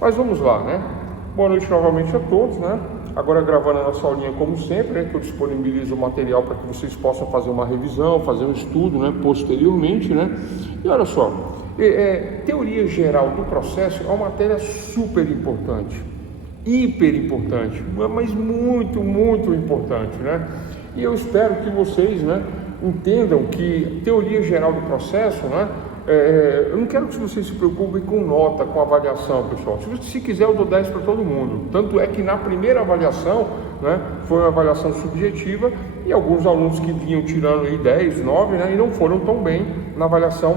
Mas vamos lá, né? Boa noite novamente a todos, né? Agora gravando a nossa aulinha como sempre, né? Que eu disponibilizo o material para que vocês possam fazer uma revisão, fazer um estudo, né? Posteriormente, né? E olha só, teoria geral do processo é uma matéria super importante, hiper importante, mas muito, muito importante, né? E eu espero que vocês, né, entendam que teoria geral do processo, né? Eu não quero que vocês se preocupem com nota, com avaliação, pessoal. Se quiser, eu dou 10 para todo mundo. Tanto é que na primeira avaliação, né, foi uma avaliação subjetiva e alguns alunos que vinham tirando aí 10, 9, né, e não foram tão bem na avaliação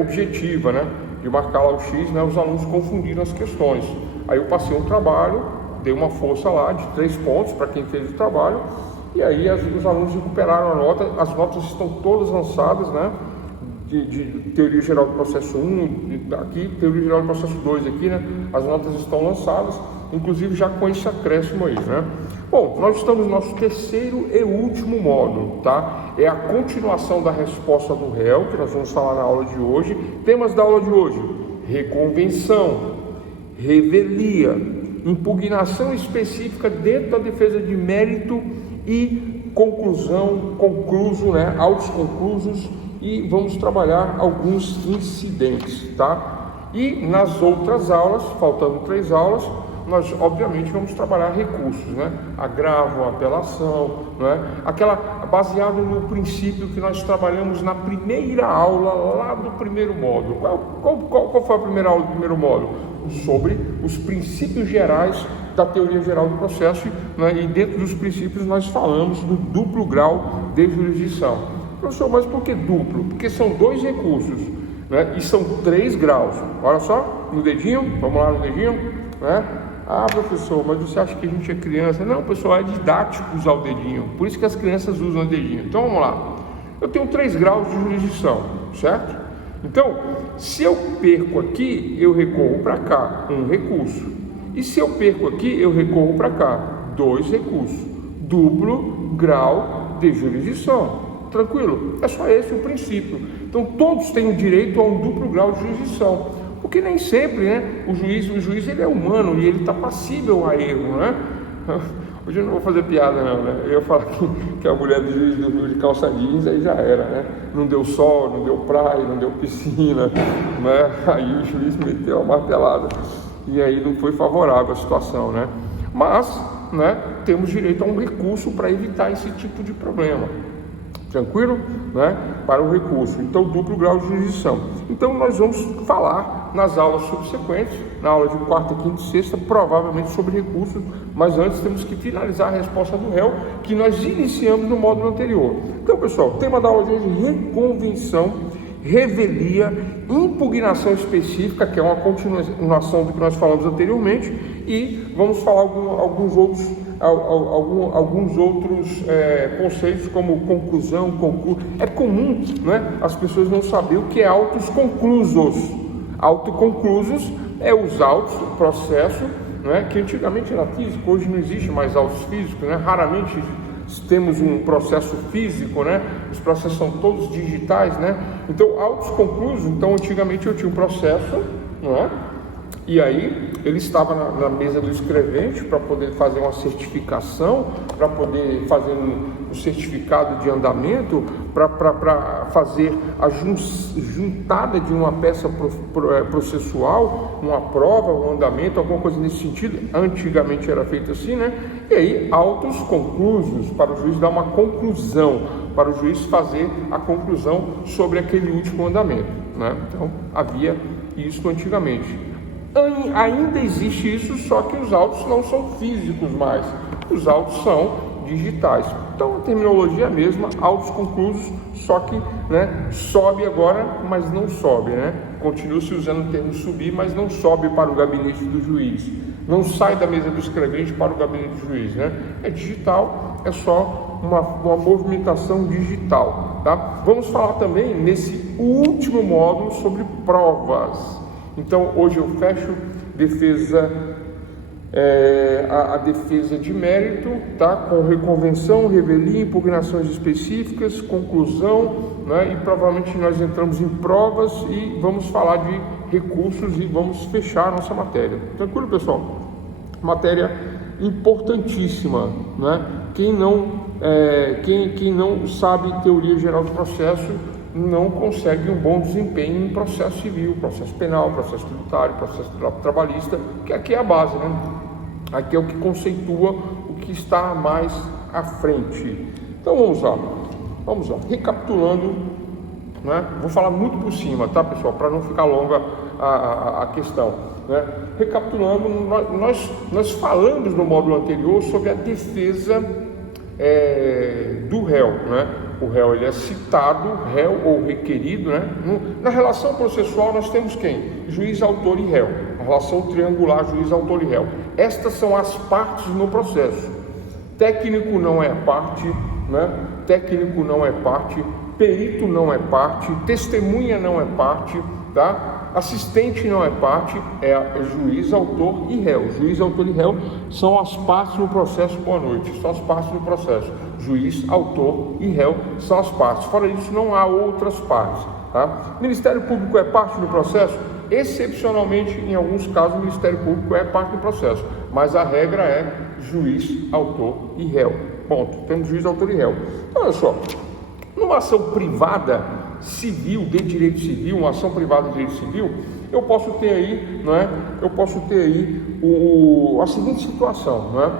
objetiva, né, de marcar lá o X, né, os alunos confundiram as questões. Aí eu passei um trabalho, dei uma força lá de 3 pontos para quem fez o trabalho, e aí os alunos recuperaram a nota. As notas estão todas lançadas, né? De teoria geral do processo 1, aqui, teoria geral do processo 2 aqui, né? As notas estão lançadas, inclusive já com esse acréscimo aí, né? Bom, nós estamos no nosso terceiro e último módulo, tá? É a continuação da resposta do réu, que nós vamos falar na aula de hoje. Temas da aula de hoje: reconvenção, revelia, impugnação específica dentro da defesa de mérito e conclusão, concluso, né? Autos conclusos. E vamos trabalhar alguns incidentes, tá? E nas outras aulas, faltando 3 aulas, nós obviamente vamos trabalhar recursos, né? Agravo, apelação, né? Baseado no princípio que nós trabalhamos na primeira aula lá do primeiro módulo. Qual foi a primeira aula do primeiro módulo? Sobre os princípios gerais da teoria geral do processo, né? E dentro dos princípios nós falamos do duplo grau de jurisdição. Professor, mas por que duplo? Porque são 2 recursos, né? E são 3 graus. Olha só, no dedinho, vamos lá no dedinho, né? Ah, professor, mas você acha que a gente é criança? Não, pessoal, é didático usar o dedinho, por isso que as crianças usam o dedinho. Então vamos lá, eu tenho 3 graus de jurisdição, certo? Então, se eu perco aqui, eu recorro para cá, 1 recurso. E se eu perco aqui, eu recorro para cá, 2 recursos. Duplo grau de jurisdição. Tranquilo? É só esse o princípio. Então todos têm o direito a um duplo grau de jurisdição, porque nem sempre, né, o juiz ele é humano e ele está passível a erro, né? Hoje eu não vou fazer piada não, né? Eu ia falar que a mulher do juiz dormiu de calça jeans, aí já era, né? Não deu sol, não deu praia, não deu piscina, né? Aí o juiz meteu a martelada e aí não foi favorável a situação, né? Mas, né, temos direito a um recurso para evitar esse tipo de problema. Tranquilo? Né? Para o recurso. Então, duplo grau de jurisdição. Então, nós vamos falar nas aulas subsequentes, na aula de quarta, quinta e sexta, provavelmente sobre recursos, mas antes temos que finalizar a resposta do réu, que nós iniciamos no módulo anterior. Então, pessoal, tema da aula de hoje: reconvenção, revelia, impugnação específica, que é uma continuação do que nós falamos anteriormente, e vamos falar alguns outros conceitos, como conclusão, concluso. É comum, né, as pessoas não saberem o que é autos conclusos. Autoconclusos é os autos, o processo, né, que antigamente era físico, hoje não existe mais autos físicos, né? Raramente temos um processo físico, né? Os processos são todos digitais, né? Então, autos conclusos, então antigamente eu tinha um processo, não é? E aí ele estava na mesa do escrevente para poder fazer uma certificação, para poder fazer um certificado de andamento, para fazer a juntada de uma peça processual, uma prova, um andamento, alguma coisa nesse sentido. Antigamente era feito assim, né? E aí autos conclusos, para o juiz dar uma conclusão, para o juiz fazer a conclusão sobre aquele último andamento, né? Então havia isso antigamente. Ainda existe isso, só que os autos não são físicos mais, os autos são digitais. Então a terminologia é a mesma, autos conclusos, só que, né, sobe agora, mas não sobe, né? Continua se usando o termo subir, mas não sobe para o gabinete do juiz, não sai da mesa do escrevente para o gabinete do juiz, né? É digital, é só uma movimentação digital, tá? Vamos falar também nesse último módulo sobre provas. Então hoje eu fecho defesa a defesa de mérito, tá? Com reconvenção, revelia, impugnações específicas, conclusão, né? E provavelmente nós entramos em provas e vamos falar de recursos e vamos fechar a nossa matéria. Tranquilo, pessoal? Matéria importantíssima, né? Quem não sabe teoria geral do processo não consegue um bom desempenho em processo civil, processo penal, processo tributário, processo trabalhista, que aqui é a base, né? Aqui é o que conceitua o que está mais à frente. Então vamos lá, recapitulando, né? Vou falar muito por cima, tá, pessoal, para não ficar longa a questão, né? Recapitulando, nós falamos no módulo anterior sobre a defesa do réu, né? O réu, ele é citado, réu ou requerido, né? Na relação processual nós temos quem? Juiz, autor e réu. A relação triangular juiz, autor e réu. Estas são as partes no processo. Técnico não é parte, né? Técnico não é parte, perito não é parte, testemunha não é parte, tá? Assistente não é parte, é juiz, autor e réu. Juiz, autor e réu são as partes no processo. Boa noite, são as partes no processo. Juiz, autor e réu são as partes. Fora isso, não há outras partes, tá? Ministério Público é parte do processo? Excepcionalmente, em alguns casos, o Ministério Público é parte do processo, mas a regra é juiz, autor e réu. Ponto. Temos juiz, autor e réu. Então, olha só, numa ação privada civil, de direito civil, uma ação privada de direito civil, eu posso ter aí, não é? Eu posso ter aí a seguinte situação, não é?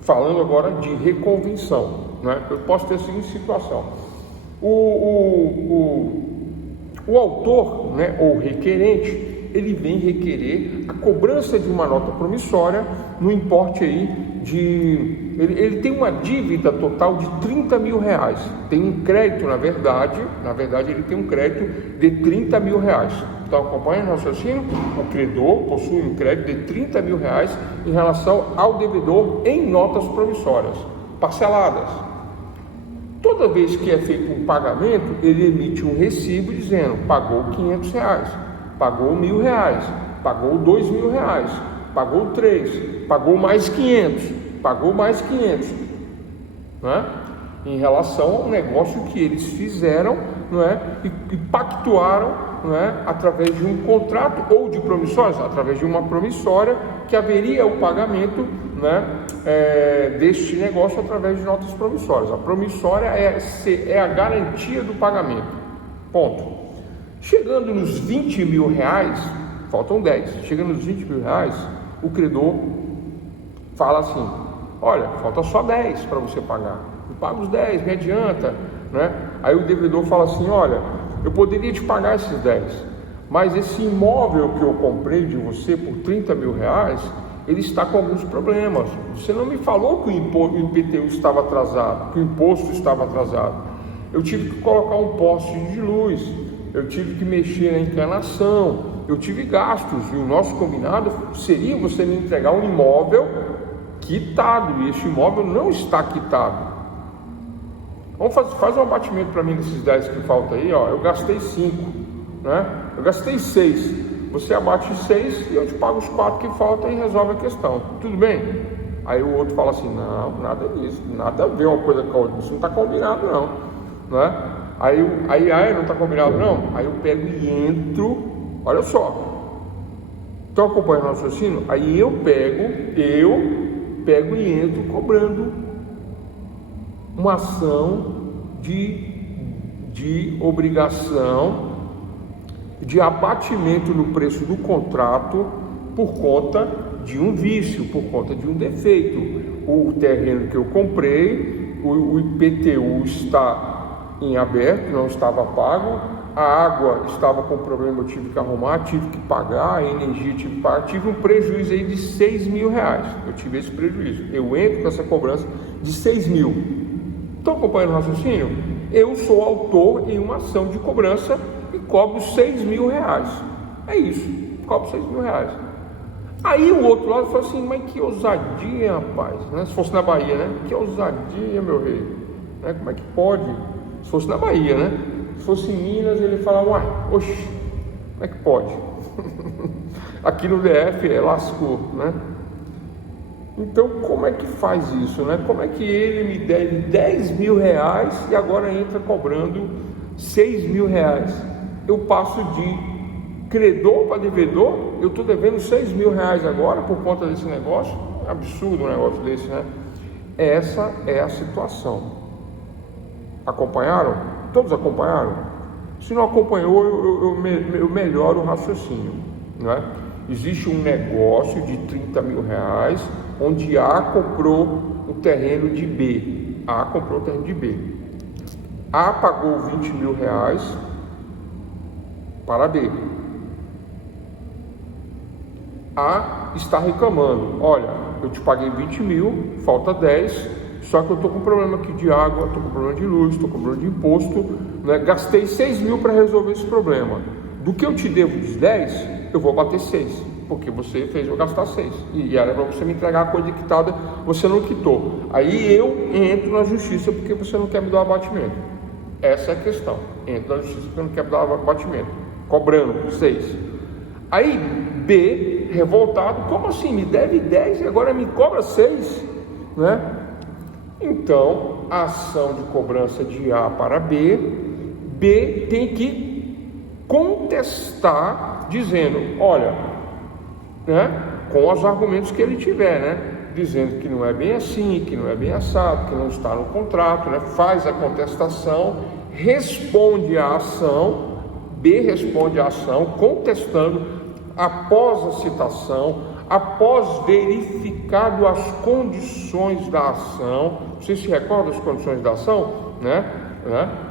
Falando agora de reconvenção, não é? Eu posso ter a seguinte situação: o autor, né, ou requerente, ele vem requerer a cobrança de uma nota promissória no importe aí ele tem uma dívida total de 30 mil reais, tem um crédito, na verdade ele tem um crédito de 30 mil reais. Então acompanha o raciocínio? O credor possui um crédito de 30 mil reais em relação ao devedor em notas promissórias, parceladas. Toda vez que é feito um pagamento, ele emite um recibo dizendo: pagou 500 reais, pagou 1.000 reais, pagou 2.000 reais, pagou 3, pagou mais 500, pagou mais 500, né? Em relação ao negócio que eles fizeram, não é? E pactuaram, não é? Através de um contrato ou de promissórias, através de uma promissória que haveria o pagamento, né? Deste negócio através de notas promissórias. A promissória é a garantia do pagamento. Ponto. Chegando nos 20 mil reais, faltam 10. Chegando nos 20 mil reais, o credor fala assim: olha, falta só 10 para você pagar. Eu pago os 10, me adianta, né? Aí o devedor fala assim: olha, eu poderia te pagar esses 10, mas esse imóvel que eu comprei de você por 30 mil reais, ele está com alguns problemas. Você não me falou que o IPTU estava atrasado, que o imposto estava atrasado. Eu tive que colocar um poste de luz, eu tive que mexer na encanação, eu tive gastos, e o nosso combinado seria você me entregar um imóvel quitado, e este imóvel não está quitado. Vamos faz um abatimento para mim desses 10 que falta aí, ó. Eu gastei 5, né? Eu gastei 6. Você abate 6 e eu te pago os 4 que faltam e resolve a questão. Tudo bem? Aí o outro fala assim: não, nada disso, nada a ver uma coisa com a outra, isso não está combinado não, né? Aí não está combinado não? Aí eu pego e entro, olha só, estão acompanhando o raciocínio? Aí eu pego e entro cobrando uma ação de obrigação de abatimento no preço do contrato por conta de um vício, por conta de um defeito. O terreno que eu comprei, o IPTU está em aberto, não estava pago, a água estava com problema, eu tive que arrumar, tive que pagar, a energia tive que pagar, tive um prejuízo aí de 6 mil reais, eu tive esse prejuízo, eu entro com essa cobrança de 6 mil. Estão acompanhando o raciocínio? Eu sou autor em uma ação de cobrança e cobro 6 mil reais. É isso, cobro 6 mil reais. Aí o outro lado fala assim: mas que ousadia, rapaz, né? Se fosse na Bahia, né? Que ousadia, meu rei, né? Como é que pode? Se fosse na Bahia, né? Se fosse em Minas, ele fala: uai, oxe, como é que pode? Aqui no DF lascou, né? Então, como é que faz isso, né? Como é que ele me deve 10 mil reais e agora entra cobrando 6 mil reais? Eu passo de credor para devedor, eu estou devendo 6 mil reais agora por conta desse negócio? É absurdo um negócio desse, né? Essa é a situação. Acompanharam? Todos acompanharam? Se não acompanhou, eu melhoro o raciocínio, né? Existe um negócio de 30 mil reais, onde A comprou o terreno de B. A comprou o terreno de B. A pagou 20 mil reais para B. A está reclamando: olha, eu te paguei 20 mil, falta 10, só que eu estou com problema aqui de água, estou com problema de luz, estou com problema de imposto, né? Gastei 6 mil para resolver esse problema. Do que eu te devo dos 10, eu vou bater 6, porque você fez eu gastar 6. E era para você me entregar a coisa quitada, você não quitou. Aí eu entro na justiça porque você não quer me dar o abatimento. Essa é a questão. Entro na justiça porque não quer me dar o abatimento. Cobrando 6. Aí B, revoltado: como assim? Me deve 10 e agora me cobra 6, né? Então, a ação de cobrança de A para B, B tem que contestar, dizendo: olha, né, com os argumentos que ele tiver, né, dizendo que não é bem assim, que não é bem assado, que não está no contrato, né, faz a contestação, responde à ação, B responde à ação, contestando. Após a citação, após verificado as condições da ação, vocês se recordam das condições da ação, né?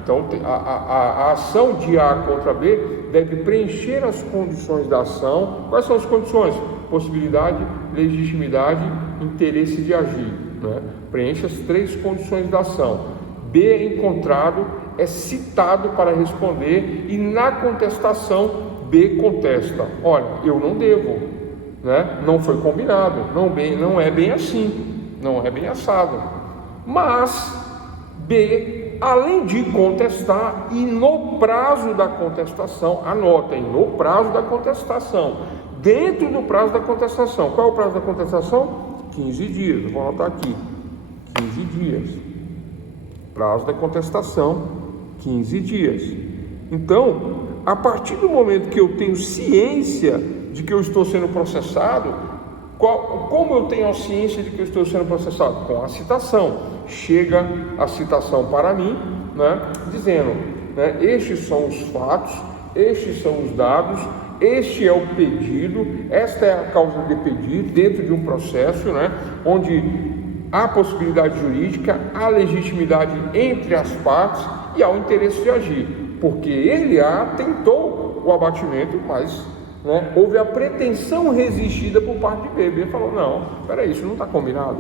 Então, a ação de A contra B deve preencher as condições da ação. Quais são as condições? Possibilidade, legitimidade, interesse de agir, né? Preenche as 3 condições da ação. B é encontrado, é citado para responder e na contestação B contesta: olha, eu não devo, né? Não foi combinado, não é bem assim, não é bem assado. Mas B, além de contestar e no prazo da contestação, anotem, no prazo da contestação, dentro do prazo da contestação, qual é o prazo da contestação? 15 dias, vou anotar aqui, 15 dias, prazo da contestação, 15 dias. Então, a partir do momento que eu tenho ciência de que eu estou sendo processado, como eu tenho a ciência de que eu estou sendo processado? Com a citação. Chega a citação para mim, né, dizendo, né, estes são os fatos, estes são os dados, este é o pedido, esta é a causa de pedido dentro de um processo, né, onde há possibilidade jurídica, há legitimidade entre as partes e há o interesse de agir. Porque ele tentou o abatimento, mas, né, houve a pretensão resistida por parte de B. B falou: não, peraí, isso não está combinado.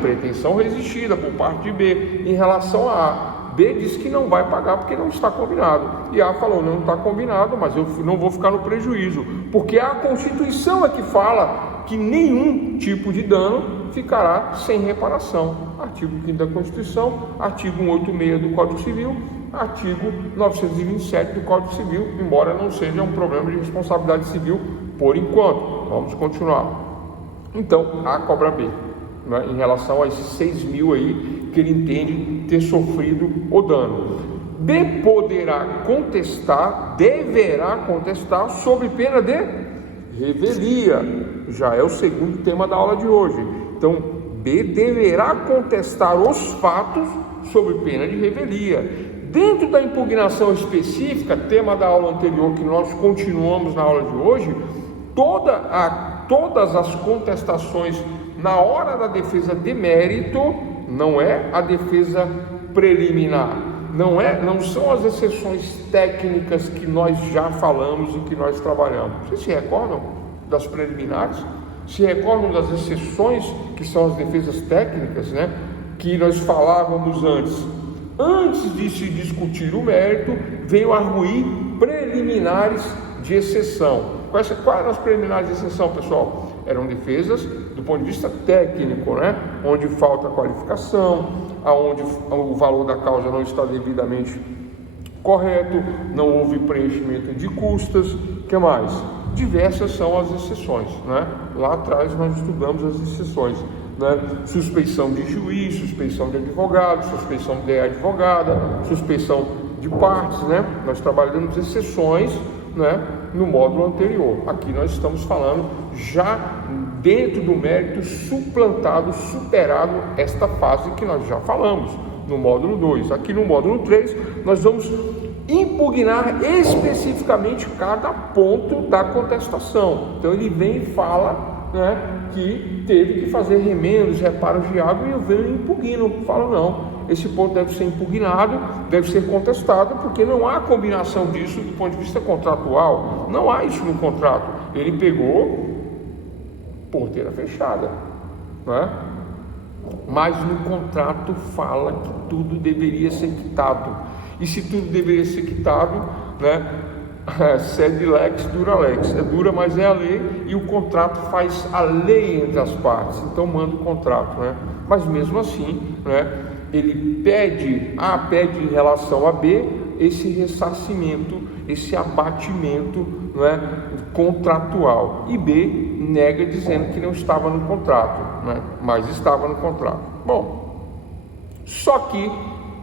Pretensão resistida por parte de B em relação a A. B disse que não vai pagar porque não está combinado. E A falou: não está combinado, mas eu não vou ficar no prejuízo. Porque a Constituição é que fala que nenhum tipo de dano ficará sem reparação. Artigo 5º da Constituição, artigo 186 do Código Civil, artigo 927 do Código Civil, embora não seja um problema de responsabilidade civil por enquanto. Vamos continuar. Então, A cobra B, né, em relação a esses 6 mil aí que ele entende ter sofrido o dano. B poderá contestar, deverá contestar, sob pena de revelia. Já é o segundo tema da aula de hoje. Então, B deverá contestar os fatos sob pena de revelia. Dentro da impugnação específica, tema da aula anterior que nós continuamos na aula de hoje, todas as contestações na hora da defesa de mérito, não é a defesa preliminar, não são as exceções técnicas que nós já falamos e que nós trabalhamos. Vocês se recordam das preliminares? Se recordam das exceções que são as defesas técnicas, né? Que nós falávamos antes. Antes de se discutir o mérito, veio arguir preliminares de exceção. Quais eram as preliminares de exceção, pessoal? Eram defesas do ponto de vista técnico, né? Onde falta qualificação, aonde o valor da causa não está devidamente correto, não houve preenchimento de custas. O que mais? Diversas são as exceções, né? Lá atrás nós estudamos as exceções. né? Suspeição de juiz, suspeição de advogado, suspeição de advogada, suspeição de partes, né? Nós trabalhamos exceções, né, no módulo anterior. Aqui nós estamos falando já dentro do mérito, suplantado, superado esta fase que nós já falamos no módulo 2. Aqui no módulo 3 nós vamos impugnar especificamente cada ponto da contestação. Então ele vem e fala, né, que teve que fazer remendos, reparos de água, e eu venho e impugno. Falo, não, esse ponto deve ser impugnado, deve ser contestado, porque não há combinação disso do ponto de vista contratual, não há isso no contrato. Ele pegou porteira fechada, né? Mas no contrato fala que tudo deveria ser quitado, e se tudo deveria ser quitado, né, sed lex dura lex, é dura, mas é a lei, e o contrato faz a lei entre as partes, então manda o contrato, né? Mas mesmo assim, né, ele pede em relação a B esse ressarcimento, esse abatimento, né, contratual, e B nega dizendo que não estava no contrato, né, mas estava no contrato. Bom, só que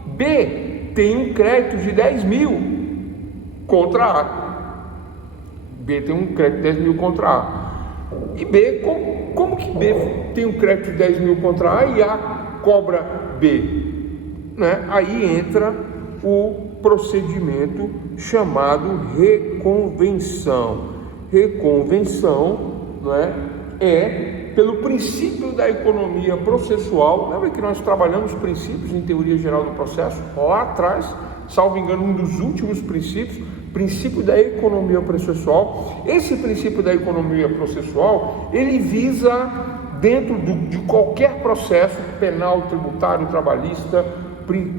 B tem um crédito de 10 mil contra A. B tem um crédito de 10 mil contra A. E B, como que B tem um crédito de 10 mil contra A e A cobra B? Né? Aí entra o procedimento chamado reconvenção. Reconvenção, né, é pelo princípio da economia processual. Lembra que nós trabalhamos princípios em teoria geral do processo lá atrás, salvo engano, um dos últimos princípios, princípio da economia processual. Esse princípio da economia processual, ele visa, dentro de qualquer processo penal, tributário, trabalhista,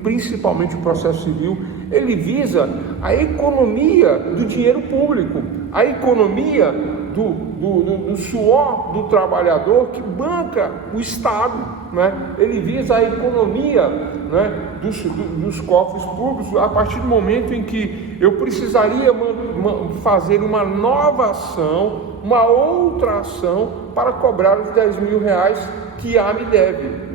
principalmente o processo civil, ele visa a economia do dinheiro público, a economia do suor do trabalhador que banca o Estado, né? Ele visa a economia, né, dos cofres públicos, a partir do momento em que eu precisaria fazer uma nova ação, uma outra ação para cobrar os 10 mil reais que A me deve.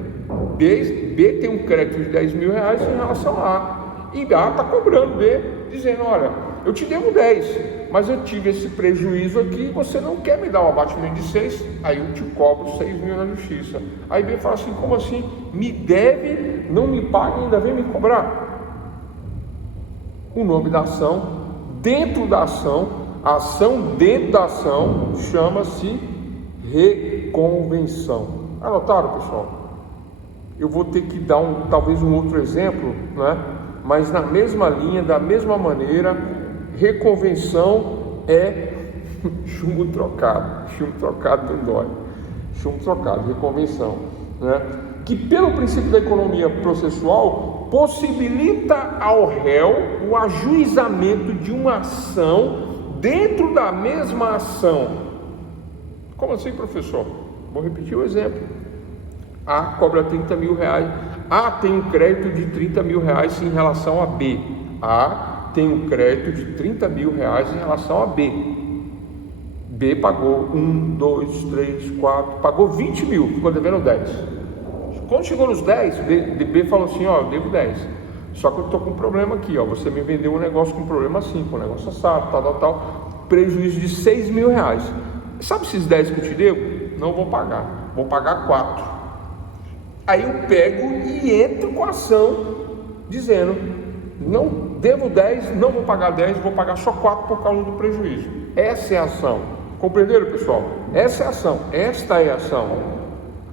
B tem um crédito de 10 mil reais em relação a A, e A está cobrando B, dizendo, olha, eu te devo 10, mas eu tive esse prejuízo aqui, você não quer me dar um abatimento de 6, aí eu te cobro 6 mil na justiça. Aí B fala assim, como assim? Me deve, não me paga e ainda vem me cobrar? O nome da ação, dentro da ação, a ação dentro da ação, chama-se reconvenção. Anotaram, pessoal? Eu vou ter que dar talvez um outro exemplo, né? Mas na mesma linha, da mesma maneira, reconvenção é chumbo trocado não dói, chumbo trocado, reconvenção, né? Que pelo princípio da economia processual possibilita ao réu o ajuizamento de uma ação dentro da mesma ação. Como assim, professor? Vou repetir o exemplo. A cobra 30 mil reais, A tem um crédito de 30 mil reais em relação a B. A tem um crédito de 30 mil reais em relação a B. B pagou 1, 2, 3, 4, pagou 20 mil, ficou devendo 10. Quando chegou nos 10, B falou assim, ó, eu devo 10. Só que eu estou com um problema aqui, ó, você me vendeu um negócio com problema assim, com um negócio assado, tal, prejuízo de 6 mil reais. Sabe esses 10 que eu te devo? Não vou pagar 4. Aí eu pego e entro com a ação dizendo, não devo 10, não vou pagar 10, vou pagar só 4 por causa do prejuízo. Essa é a ação. Compreenderam, pessoal? Essa é a ação, esta é a ação.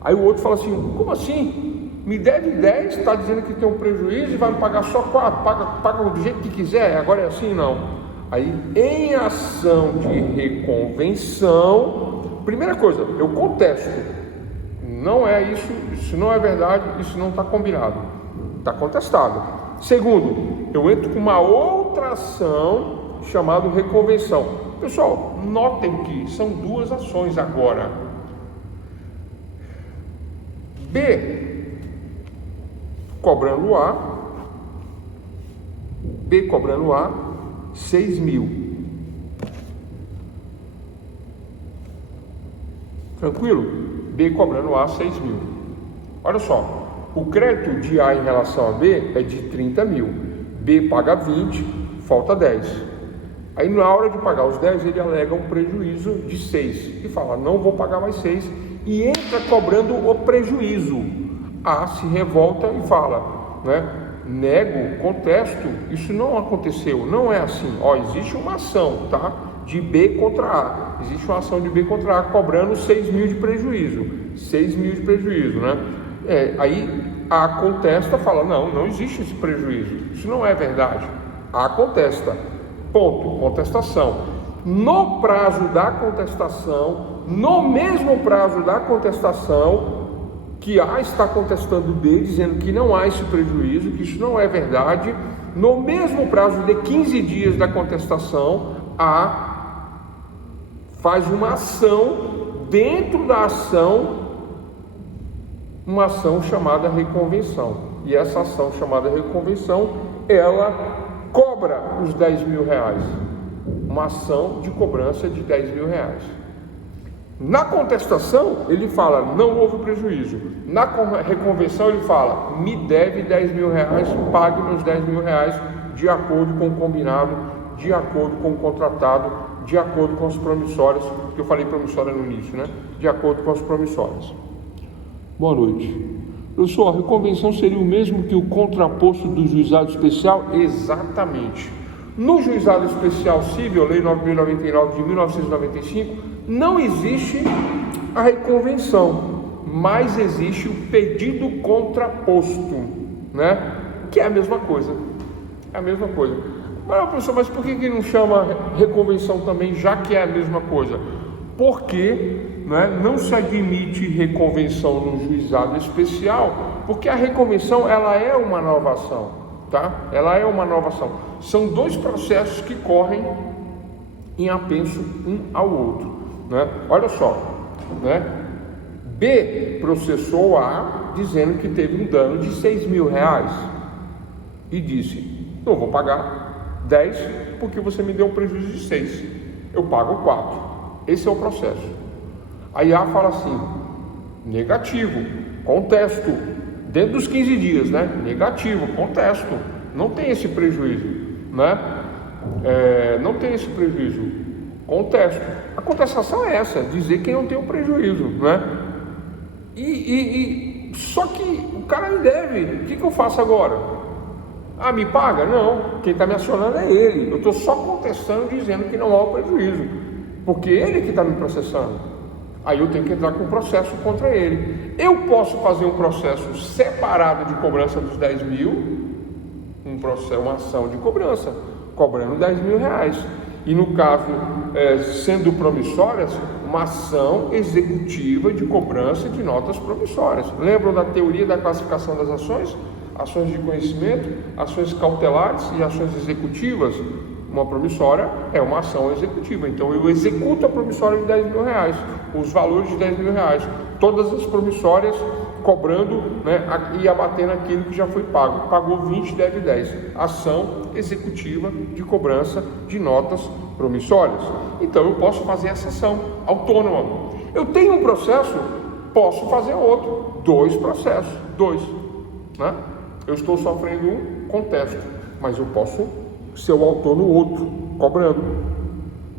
Aí o outro fala assim, como assim? Me deve 10, está dizendo que tem um prejuízo e vai me pagar só 4, paga do jeito que quiser, agora é assim? Não. Aí em ação de reconvenção, primeira coisa, eu contesto. Não é isso não é verdade, isso não está combinado, está contestado. Segundo, eu entro com uma outra ação chamada reconvenção. Pessoal, notem que são duas ações agora. B cobrando A 6 mil. Tranquilo? B cobrando A 6 mil. Olha só, o crédito de A em relação a B é de 30 mil. B paga 20, falta 10. Aí na hora de pagar os 10, ele alega um prejuízo de 6 e fala, não vou pagar mais 6, e entra cobrando o prejuízo. A se revolta e fala, né? Nego, contesto, isso não aconteceu, não é assim. Ó, existe uma ação, tá? De B contra A, existe uma ação de B contra A cobrando 6 mil de prejuízo, 6 mil de prejuízo, né? Aí A contesta, fala, não existe esse prejuízo, isso não é verdade. A contesta, ponto, contestação. No prazo da contestação, no mesmo prazo da contestação, que A está contestando B, dizendo que não há esse prejuízo, que isso não é verdade, no mesmo prazo de 15 dias da contestação, A faz uma ação, dentro da ação, uma ação chamada reconvenção. E essa ação chamada reconvenção, ela cobra os 10 mil reais. Uma ação de cobrança de 10 mil reais. Na contestação, ele fala, não houve prejuízo. Na reconvenção, ele fala, me deve 10 mil reais, pague meus 10 mil reais de acordo com o combinado, de acordo com o contratado, de acordo com as promissórias, que eu falei promissória no início, né? De acordo com as promissórias. Boa noite. Professor, a reconvenção seria o mesmo que o contraposto do juizado especial? Exatamente. No juizado especial civil, Lei 9.099 de 1995, não existe a reconvenção, mas existe o pedido contraposto, né? Que é a mesma coisa. É a mesma coisa. Mas, professor, mas por que não chama reconvenção também, já que é a mesma coisa? Porque, né, não se admite reconvenção no juizado especial, porque a reconvenção ela é uma nova ação, tá? Ela é uma nova ação. São dois processos que correm em apenso um ao outro, né? Olha só, né? B processou A dizendo que teve um dano de 6 mil reais e disse, não vou pagar 10 porque você me deu um prejuízo de 6, eu pago 4. Esse é o processo. Aí A fala assim, negativo, contesto, dentro dos 15 dias, né? Negativo, contesto, não tem esse prejuízo, né? Não tem esse prejuízo, contesto. A contestação é essa, dizer que não tem o prejuízo, né? Só que o cara me deve, o que eu faço agora? Ah, me paga? Não, quem está me acionando é ele, eu estou só contestando, dizendo que não há o prejuízo, porque ele que está me processando. Aí eu tenho que entrar com um processo contra ele. Eu posso fazer um processo separado de cobrança dos 10 mil, uma ação de cobrança, cobrando 10 mil reais. E no caso, sendo promissórias, uma ação executiva de cobrança de notas promissórias. Lembram da teoria da classificação das ações? Ações de conhecimento, ações cautelares e ações executivas. Uma promissória é uma ação executiva, então eu executo a promissória de 10 mil reais, os valores de 10 mil reais, todas as promissórias cobrando, né, e abatendo aquilo que já foi pago. Pagou 20, deve 10. Ação executiva de cobrança de notas promissórias. Então eu posso fazer essa ação autônoma. Eu tenho um processo, posso fazer outro. 2 processos, 2, né? Eu estou sofrendo um, contesto, mas eu posso ser o autor no outro, cobrando.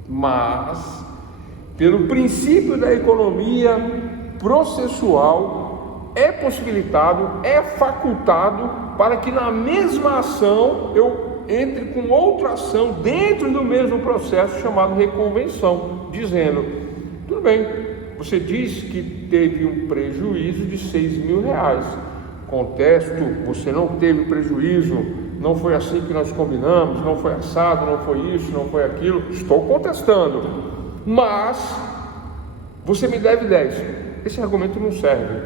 Mas, pelo princípio da economia processual, é possibilitado, é facultado para que na mesma ação eu entre com outra ação dentro do mesmo processo chamado reconvenção, dizendo, tudo bem, você diz que teve um prejuízo de 6 mil reais, contesto, você não teve prejuízo, não foi assim que nós combinamos, não foi assado, não foi isso, não foi aquilo, estou contestando, mas você me deve 10. Esse argumento não serve,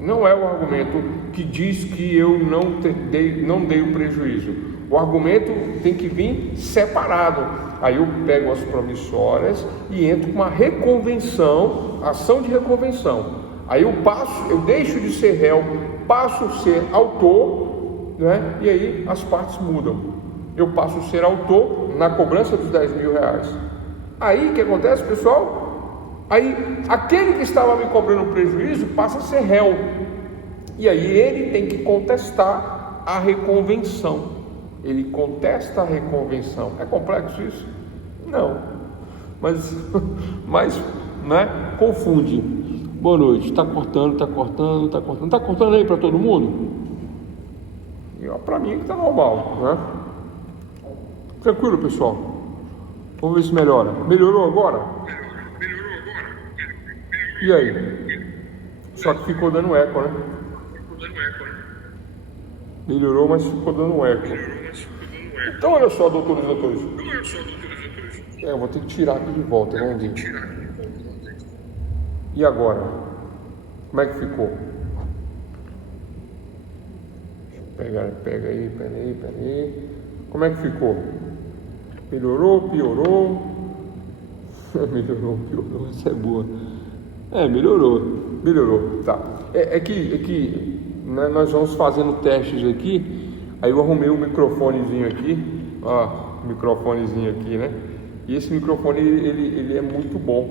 não é o argumento que diz que eu não dei o prejuízo. O argumento tem que vir separado. Aí eu pego as promissórias e entro com uma reconvenção, ação de reconvenção. Aí eu deixo de ser réu, passo a ser autor, né? E aí as partes mudam. Eu passo a ser autor na cobrança dos 10 mil reais. Aí o que acontece, pessoal? Aí aquele que estava me cobrando prejuízo passa a ser réu. E aí ele tem que contestar a reconvenção. Ele contesta a reconvenção. É complexo isso? Não. Mas né, confunde. Boa noite. Tá cortando aí para todo mundo? Para mim que tá normal, né? Tranquilo, pessoal. Vamos ver se melhora. Melhorou agora? E aí? Só que ficou dando eco, né? Melhorou, mas ficou dando eco. Então olha só, doutores e doutores. Eu vou ter que tirar aqui de volta, vamos ver. E agora? Como é que ficou? Pega aí. Como é que ficou? Melhorou, piorou? Melhorou, piorou, essa é boa. Melhorou, tá. É que né, nós vamos fazendo testes aqui, aí eu arrumei um microfonezinho aqui, né? E esse microfone, ele é muito bom.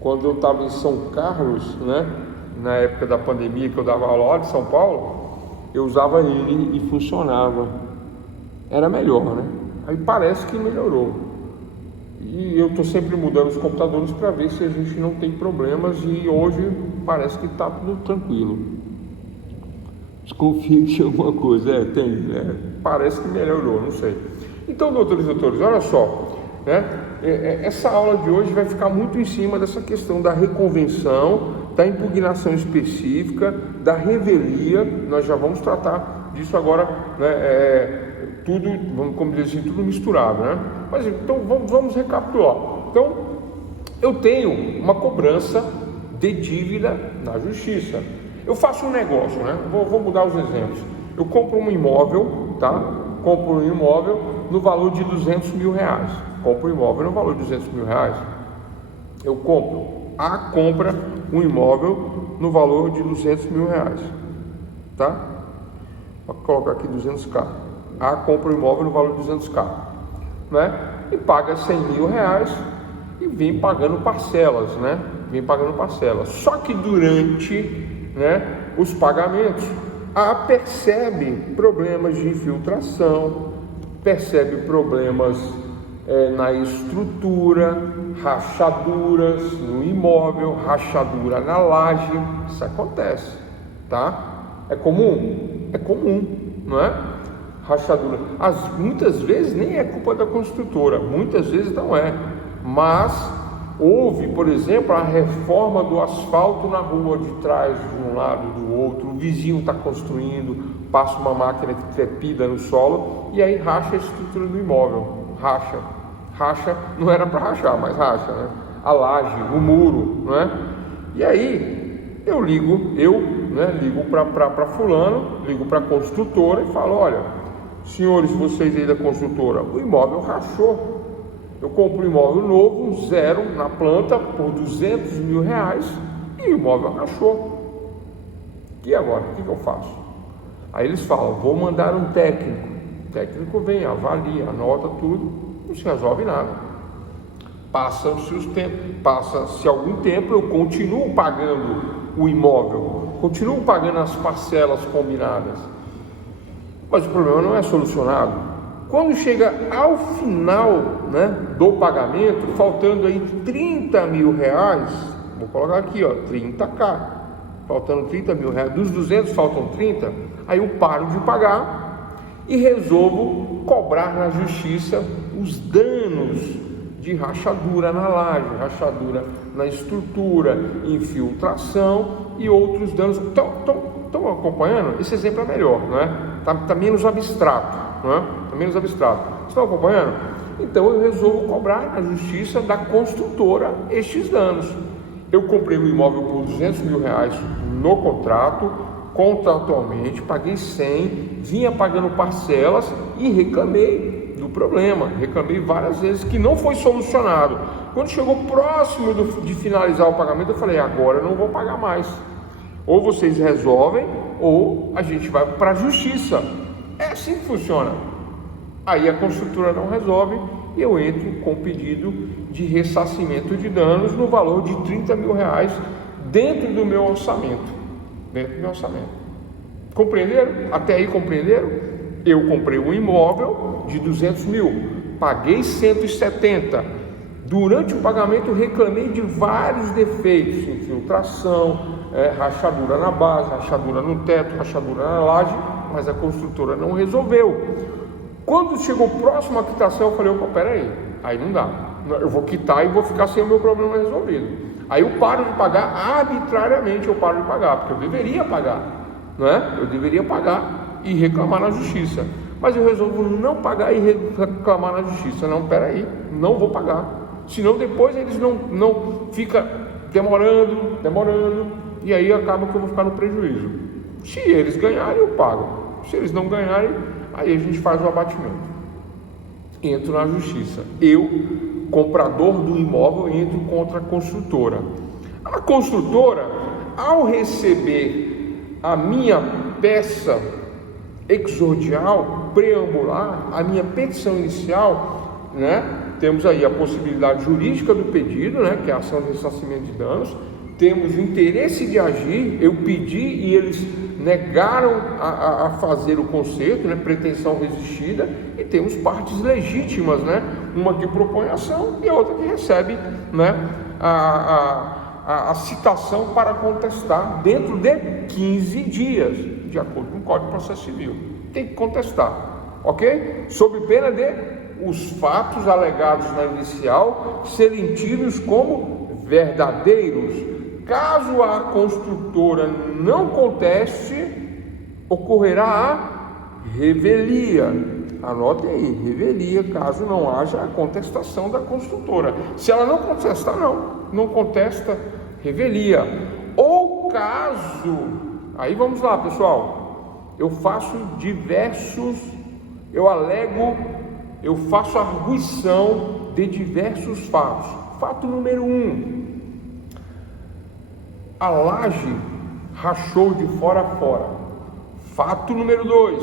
Quando eu estava em São Carlos, né, na época da pandemia, que eu dava aula lá de São Paulo, eu usava ele e funcionava. Era melhor, né? Aí parece que melhorou. E eu estou sempre mudando os computadores para ver se a gente não tem problemas, e hoje parece que está tudo tranquilo. Desconfio que tinha alguma coisa. Parece que melhorou, não sei. Então, doutores e doutores, olha só, né? Essa aula de hoje vai ficar muito em cima dessa questão da reconvenção, da impugnação específica, da revelia. Nós já vamos tratar disso agora, né? Tudo, como dizer assim, tudo misturado, né? Mas então vamos recapitular. Então, eu tenho uma cobrança de dívida na justiça. Eu faço um negócio, né? Vou mudar os exemplos. Eu compro um imóvel, tá? Compro um imóvel no valor de R$200 mil. Compro um imóvel no valor de R$200 mil. Eu compra um imóvel no valor de R$200 mil, tá? Vou colocar aqui 200k. Compra um imóvel no valor de 200k, né? E paga R$100 mil e vem pagando parcelas, né? Só que durante, né, os pagamentos, percebe problemas de infiltração, percebe problemas na estrutura, rachaduras no imóvel, rachadura na laje. Isso acontece, tá? É comum, não é? Rachadura. Muitas vezes nem é culpa da construtora, muitas vezes não é, mas houve, por exemplo, a reforma do asfalto na rua de trás, de um lado do outro, o vizinho está construindo, passa uma máquina que trepida no solo e aí racha a estrutura do imóvel. Racha, não era para rachar, mas racha, né? A laje, o muro, né? E aí eu ligo para fulano, ligo para a construtora e falo: olha, senhores, vocês aí da construtora, o imóvel rachou. Eu compro um imóvel novo, zero na planta, por R$200 mil e o imóvel rachou. E agora, o que eu faço? Aí eles falam: vou mandar um técnico. O técnico vem, avalia, anota tudo, não se resolve nada. Passa-se algum tempo, eu continuo pagando o imóvel, continuo pagando as parcelas combinadas, mas o problema não é solucionado. Quando chega ao final, né, do pagamento, faltando aí R$30 mil, vou colocar aqui, 30k, faltando R$30 mil, dos 200 faltam 30, aí eu paro de pagar e resolvo cobrar na justiça os danos de rachadura na laje, rachadura na estrutura, infiltração e outros danos. Estão acompanhando? Esse exemplo é melhor, né? Tá menos abstrato. Estão acompanhando? Então eu resolvo cobrar na justiça da construtora estes danos. Eu comprei o imóvel por R$200 mil no contrato, contratualmente, paguei 100, vinha pagando parcelas e reclamei do problema, reclamei várias vezes, que não foi solucionado. Quando chegou próximo de finalizar o pagamento, eu falei: agora eu não vou pagar mais, ou vocês resolvem ou a gente vai para a justiça. É assim que funciona. Aí a construtora não resolve e eu entro com pedido de ressarcimento de danos no valor de R$30 mil dentro do meu orçamento. dentro do meu orçamento. Compreenderam? Até aí compreenderam? Eu comprei um imóvel de 200 mil, paguei 170. Durante o pagamento reclamei de vários defeitos, infiltração, rachadura na base, rachadura no teto, rachadura na laje, mas a construtora não resolveu. Quando chegou próximo à quitação, eu falei, opa, peraí, aí não dá, eu vou quitar e vou ficar sem o meu problema resolvido. Aí eu paro de pagar, arbitrariamente eu paro de pagar, porque eu deveria pagar, né? Eu deveria pagar e reclamar na justiça, mas eu resolvo não pagar e reclamar na justiça. Não, peraí, não vou pagar, senão depois eles não fica demorando, e aí acaba que eu vou ficar no prejuízo. Se eles ganharem, eu pago. Se eles não ganharem, aí a gente faz o abatimento. Entro na justiça. Eu, comprador do imóvel, entro contra a construtora. A construtora, ao receber a minha peça exordial, preambular, a minha petição inicial, né? Temos aí a possibilidade jurídica do pedido, né? Que é a ação de ressarcimento de danos. Temos o interesse de agir, eu pedi e eles negaram a fazer o conserto, né, pretensão resistida, e temos partes legítimas, né, uma que propõe ação e a outra que recebe, né, a citação para contestar dentro de 15 dias, de acordo com o Código de Processo Civil. Tem que contestar, ok? Sob pena de os fatos alegados na inicial serem tidos como verdadeiros. Caso a construtora não conteste, ocorrerá a revelia. Anotem aí, revelia, caso não haja a contestação da construtora. Se ela não contestar, não contesta, revelia. Ou caso, aí vamos lá, pessoal, eu faço eu faço arguição de diversos fatos. Fato número 1. A laje rachou de fora a fora. Fato número 2,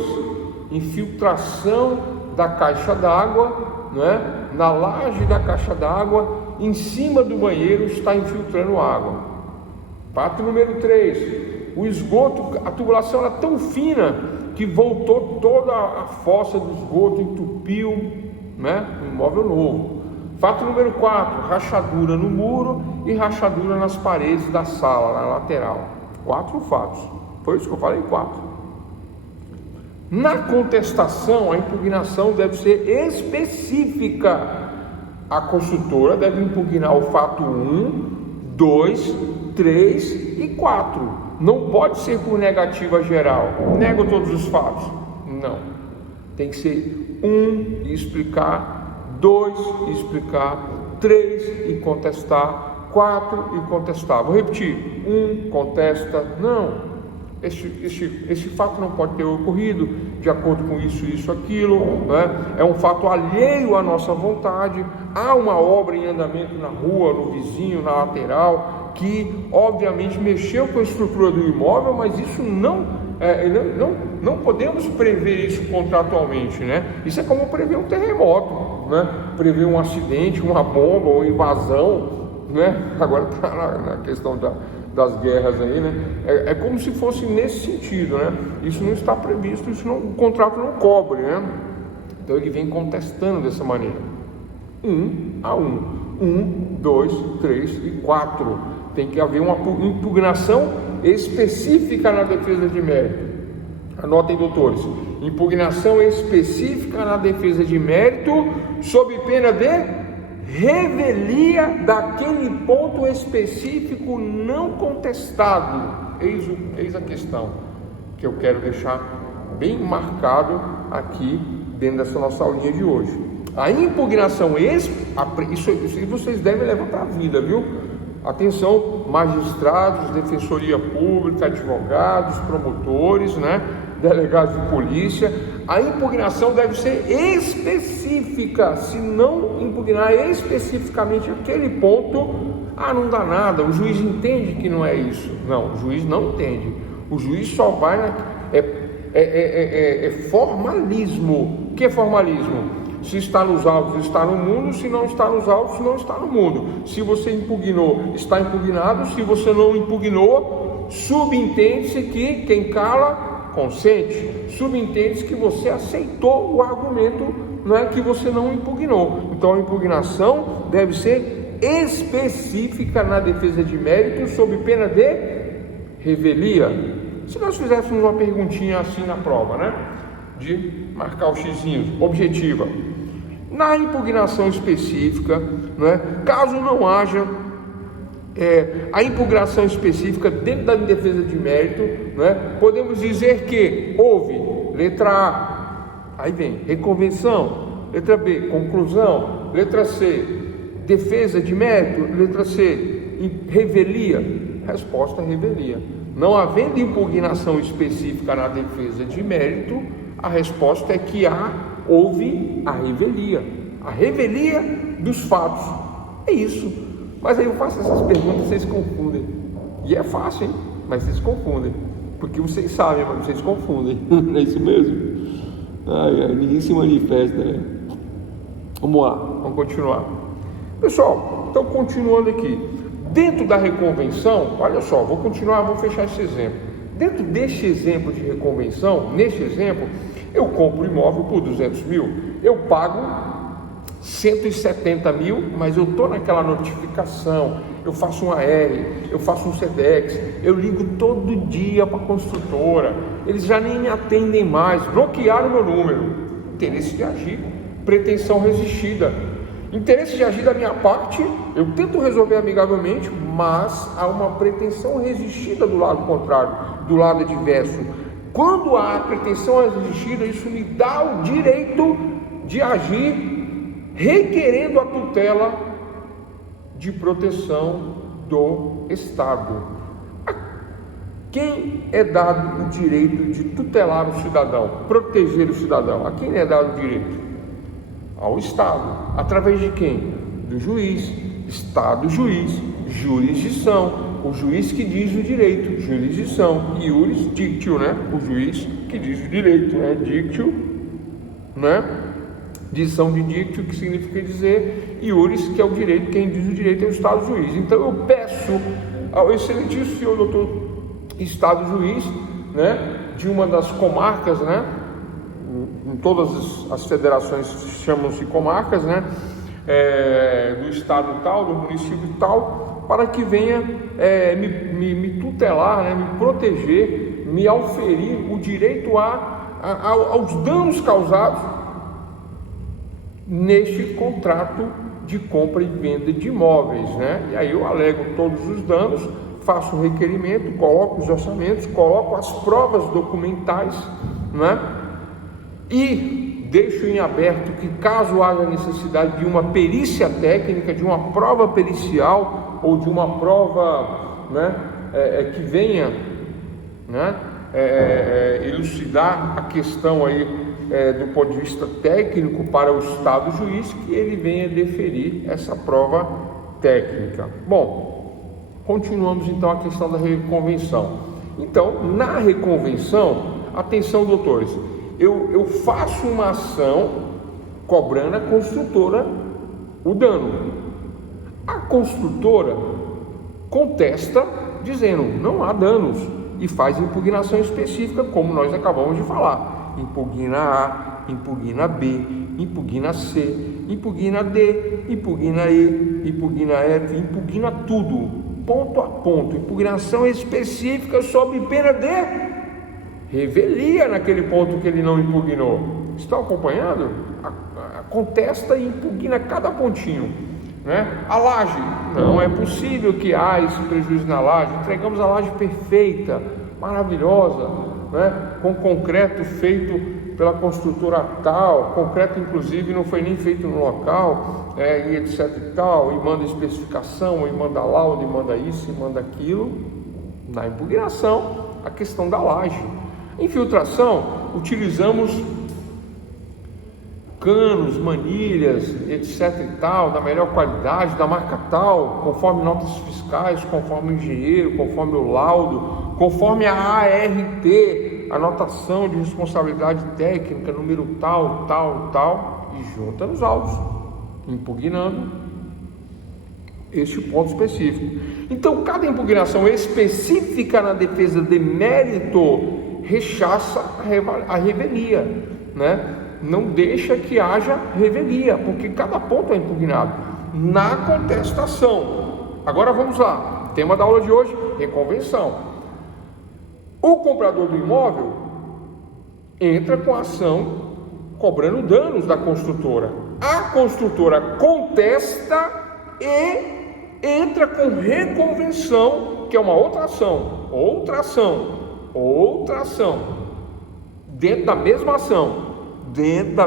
infiltração da caixa d'água, né? Na laje da caixa d'água, em cima do banheiro está infiltrando água. Fato número 3, o esgoto, a tubulação era tão fina que voltou toda a fossa do esgoto, entupiu, né? Um imóvel novo. Fato número 4, rachadura no muro e rachadura nas paredes da sala, na lateral. 4 fatos. Foi isso que eu falei? 4. Na contestação, a impugnação deve ser específica. A construtora deve impugnar o fato 1, 2, 3 e 4. Não pode ser por negativa geral. Nego todos os fatos. Não. Tem que ser 1 e explicar, 2 e explicar, 3 e contestar, 4 e contestar. Vou repetir: 1 contesta, não. Esse fato não pode ter ocorrido de acordo com isso, aquilo, né? É um fato alheio à nossa vontade. Há uma obra em andamento na rua, no vizinho, na lateral, que obviamente mexeu com a estrutura do imóvel, mas isso não podemos prever isso contratualmente, né? Isso é como prever um terremoto, né? Prever um acidente, uma bomba, uma invasão, né? Agora está na questão das guerras aí, né? É como se fosse nesse sentido, né? Isso não está previsto, o contrato não cobre, né? Então ele vem contestando dessa maneira. 1 a 1, 1, 2, 3 e 4. Tem que haver uma impugnação específica na defesa de mérito. Anotem, doutores: impugnação específica na defesa de mérito, sob pena de revelia daquele ponto específico não contestado. Eis a questão que eu quero deixar bem marcado aqui dentro dessa nossa aulinha de hoje. A impugnação, isso vocês devem levar para a vida, viu? Atenção, magistrados, defensoria pública, advogados, promotores, né? Delegados de polícia. A impugnação deve ser específica. Se não impugnar especificamente aquele ponto, não dá nada, o juiz entende que não é isso. Não, o juiz não entende. O juiz só vai formalismo. O que é formalismo? Se está nos autos, está no mundo. Se não está nos autos, não está no mundo. Se você impugnou, está impugnado. Se você não impugnou, subentende-se que quem cala, consente. Subentende-se que você aceitou o argumento, não é que você não impugnou. Então a impugnação deve ser específica na defesa de mérito, sob pena de revelia. Se nós fizéssemos uma perguntinha assim na prova, né? De marcar o xizinho, objetiva. Na impugnação específica, né? Caso não haja a impugnação específica dentro da defesa de mérito, né? Podemos dizer que houve, letra A, aí vem reconvenção, letra B, conclusão, letra C, defesa de mérito, letra C, revelia. Resposta: revelia. Não havendo impugnação específica na defesa de mérito, a resposta é que houve a revelia dos fatos. É isso. Mas aí eu faço essas perguntas, vocês confundem. E é fácil, hein? Mas vocês confundem. Porque vocês sabem, mas vocês confundem. Não é isso mesmo? Ninguém se manifesta, né? Vamos lá, vamos continuar. Pessoal, então continuando aqui. Dentro da reconvenção, olha só, vou continuar, vou fechar esse exemplo. Dentro deste exemplo de reconvenção, neste exemplo, eu compro o imóvel por 200 mil, eu pago 170 mil, mas eu estou naquela notificação, eu faço um AR, eu faço um SEDEX, eu ligo todo dia para a construtora, eles já nem me atendem mais, bloquearam meu número. Interesse de agir, pretensão resistida. Interesse de agir da minha parte, eu tento resolver amigavelmente, mas há uma pretensão resistida do lado contrário, do lado adverso. Quando há pretensão resistida, isso me dá o direito de agir requerendo a tutela de proteção do Estado. A quem é dado o direito de tutelar o cidadão, proteger o cidadão? A quem é dado o direito? Ao Estado. Através de quem? Do juiz. Estado, juiz, jurisdição. O juiz que diz o direito, jurisdição. Iuris dictio, né? O juiz que diz o direito, né? Dictio, né? Dição de dictio, que significa dizer, iuris, que é o direito, quem diz o direito é o Estado juiz. Então eu peço ao excelentíssimo senhor doutor Estado juiz, né? De uma das comarcas, né? Em todas as federações chamam-se comarcas, né? Do estado tal, do município tal, para que venha me tutelar, né? Me proteger, me auferir o direito aos danos causados neste contrato de compra e venda de imóveis, né? E aí eu alego todos os danos, faço o requerimento, coloco os orçamentos, coloco as provas documentais, né? E deixo em aberto que, caso haja necessidade de uma perícia técnica, de uma prova pericial ou de uma prova, né, que venha, né, elucidar a questão aí do ponto de vista técnico para o Estado juiz, que ele venha deferir essa prova técnica. Bom, continuamos então a questão da reconvenção. Então, na reconvenção, atenção, doutores, eu faço uma ação cobrando a construtora o dano. A construtora contesta dizendo não há danos e faz impugnação específica, como nós acabamos de falar. Impugna A, impugna B, impugna C, impugna D, impugna E, impugna F, impugna tudo, ponto a ponto. Impugnação específica sob pena de revelia naquele ponto que ele não impugnou. Estão acompanhando? Contesta e impugna cada pontinho, né? A laje, não é possível que há esse prejuízo na laje. Entregamos a laje perfeita, maravilhosa, né? Com concreto feito pela construtora tal, concreto inclusive não foi nem feito no local, e etc e tal, e manda especificação, e manda laudo, e manda isso, e manda aquilo. Na impugnação, a questão da laje. Infiltração, utilizamos canos, manilhas, etc e tal, da melhor qualidade, da marca tal, conforme notas fiscais, conforme o engenheiro, conforme o laudo, conforme a ART, anotação de responsabilidade técnica, número tal, tal, tal, e junta nos autos, impugnando este ponto específico. Então, cada impugnação específica na defesa de mérito rechaça a revelia, né? Não deixa que haja revelia, porque cada ponto é impugnado na contestação. Agora vamos lá, tema da aula de hoje, reconvenção. O comprador do imóvel entra com a ação cobrando danos da construtora. A construtora contesta e entra com reconvenção, que é uma outra ação, dentro da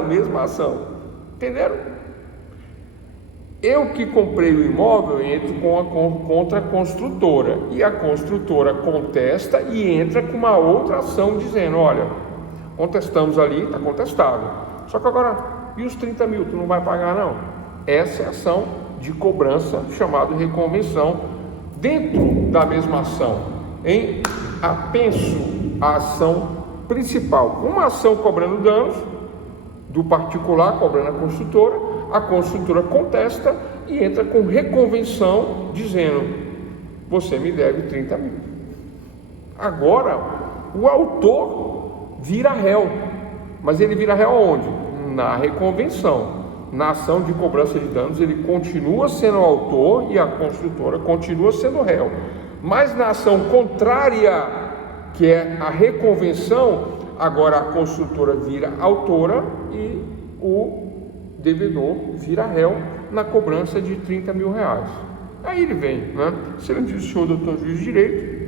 mesma ação, entenderam? Eu que comprei o imóvel entro contra a construtora, e a construtora contesta e entra com uma outra ação dizendo, olha, contestamos ali, está contestável, só que agora, e os 30 mil, tu não vai pagar não? Essa é a ação de cobrança, chamada reconvenção, dentro da mesma ação, em apenso à ação principal. Uma ação cobrando danos, do particular cobrando a construtora contesta e entra com reconvenção, dizendo, você me deve 30 mil. Agora, o autor vira réu, mas ele vira réu aonde? Na reconvenção. Na ação de cobrança de danos, ele continua sendo autor e a construtora continua sendo réu. Mas na ação contrária, que é a reconvenção, agora a construtora vira autora e o devedor vira réu na cobrança de 30 mil reais. Aí ele vem, né? Excelentíssimo senhor doutor juiz de direito,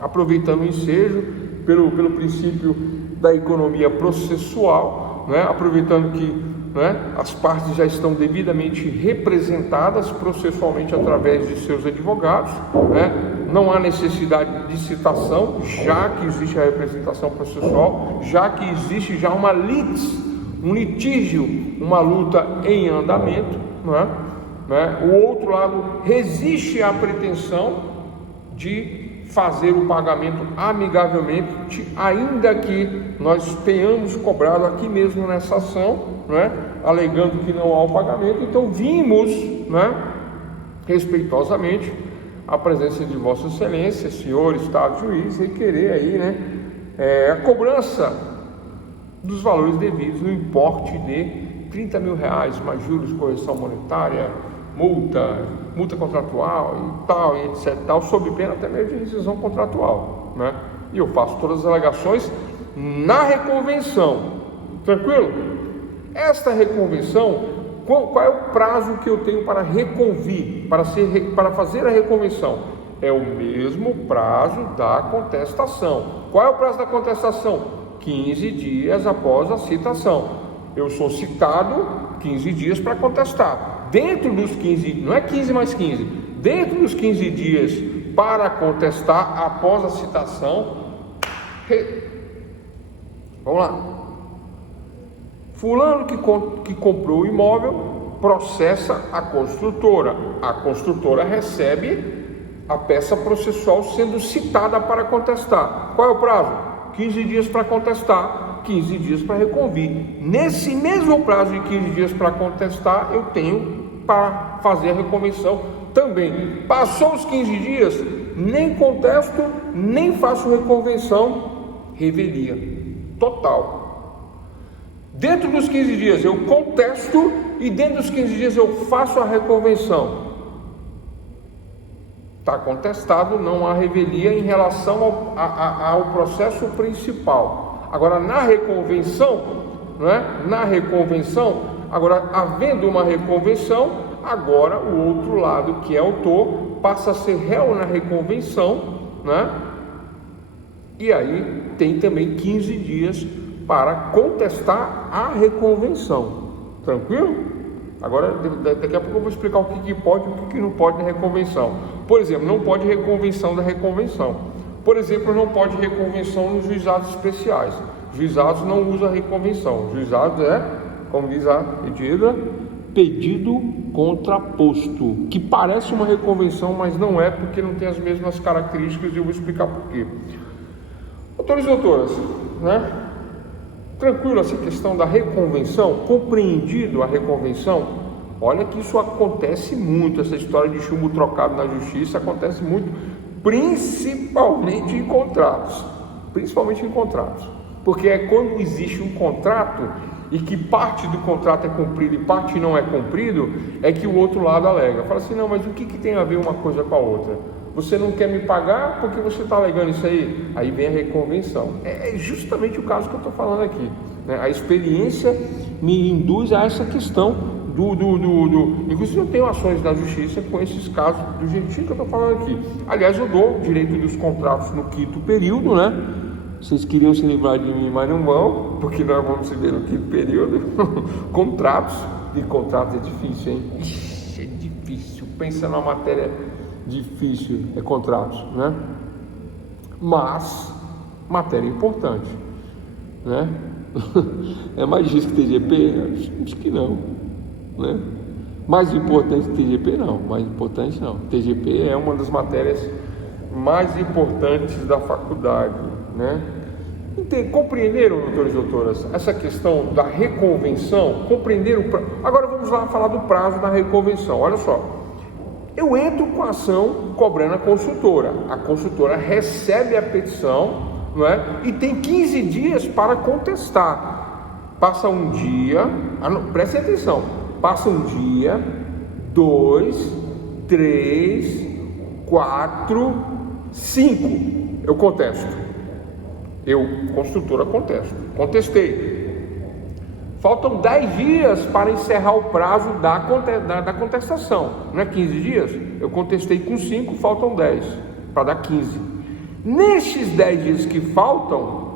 aproveitando o ensejo pelo princípio da economia processual, né? Aproveitando que, né, as partes já estão devidamente representadas processualmente através de seus advogados, né? Não há necessidade de citação, já que existe a representação processual, já que existe já uma um litígio, uma luta em andamento, né? O outro lado resiste à pretensão de fazer o pagamento amigavelmente, ainda que nós tenhamos cobrado aqui mesmo nessa ação, né, alegando que não há o pagamento. Então vimos, né, respeitosamente a presença de Vossa Excelência, senhor Estado Juiz, requerer aí, né, a cobrança dos valores devidos no importe de 30 mil reais, mais juros, correção monetária, multa contratual e tal, e etc, tal, sob pena até mesmo de rescisão contratual, né? E eu faço todas as alegações na reconvenção, tranquilo? Esta reconvenção, qual é o prazo que eu tenho para reconvir, para fazer a reconvenção? É o mesmo prazo da contestação. Qual é o prazo da contestação? 15 dias após a citação. Eu sou citado 15 dias para contestar. Dentro dos 15, não é 15 mais 15, dentro dos 15 dias para contestar após a citação, vamos lá. Fulano que comprou o imóvel processa a construtora recebe a peça processual sendo citada para contestar. Qual é o prazo? 15 dias para contestar, 15 dias para reconvir. Nesse mesmo prazo de 15 dias para contestar, eu tenho para fazer a reconvenção também. Passou os 15 dias, nem contesto, nem faço reconvenção, revelia total. Dentro dos 15 dias eu contesto e dentro dos 15 dias eu faço a reconvenção. Está contestado, não há revelia em relação ao processo principal. Agora, na reconvenção, agora, havendo uma reconvenção, agora o outro lado, que é autor, passa a ser réu na reconvenção, né? E aí tem também 15 dias para contestar a reconvenção. Tranquilo? Agora, daqui a pouco eu vou explicar o que pode e o que não pode na reconvenção. Por exemplo, não pode reconvenção da reconvenção. Por exemplo, não pode reconvenção nos juizados especiais. Juizados não usam reconvenção. Juizados como diz a medida, pedido contraposto, que parece uma reconvenção, mas não é, porque não tem as mesmas características, e eu vou explicar por quê. Doutores e doutoras, né? Tranquilo essa questão da reconvenção? Compreendido a reconvenção? Olha que isso acontece muito, essa história de chumbo trocado na justiça acontece muito, principalmente em contratos. Porque é quando existe um contrato e que parte do contrato é cumprido e parte não é cumprido, é que o outro lado alega. Fala assim, não, mas o que tem a ver uma coisa com a outra? Você não quer me pagar porque você está alegando isso aí? Aí vem a reconvenção. É justamente o caso que eu estou falando aqui, né? A experiência me induz a essa questão inclusive eu tenho ações na justiça com esses casos do jeitinho que eu estou falando aqui. Aliás, eu dou direito dos contratos no 5º período, né? Vocês queriam se livrar de mim, mas não vão, porque nós vamos se ver no 5º período. Contratos, e contratos é difícil, hein? Ixi, é difícil. Pensa numa matéria difícil, é contratos, né? Mas matéria importante, né? É mais difícil que TGP? Acho que não, né? Mais importante que TGP não, mais importante não. TGP é uma das matérias mais importantes da faculdade, né? Compreenderam, doutores e doutoras, essa questão da reconvenção? Compreenderam? Agora vamos lá falar do prazo da reconvenção. Olha só, eu entro com a ação cobrando a consultora recebe a petição, não é? E tem 15 dias para contestar. Passa um dia, prestem atenção, passa um dia, 2, 3, 4, 5, eu contesto. Construtora, contestei. Faltam 10 dias para encerrar o prazo da contestação. Não é 15 dias? Eu contestei com 5, faltam 10 para dar 15. Nesses 10 dias que faltam,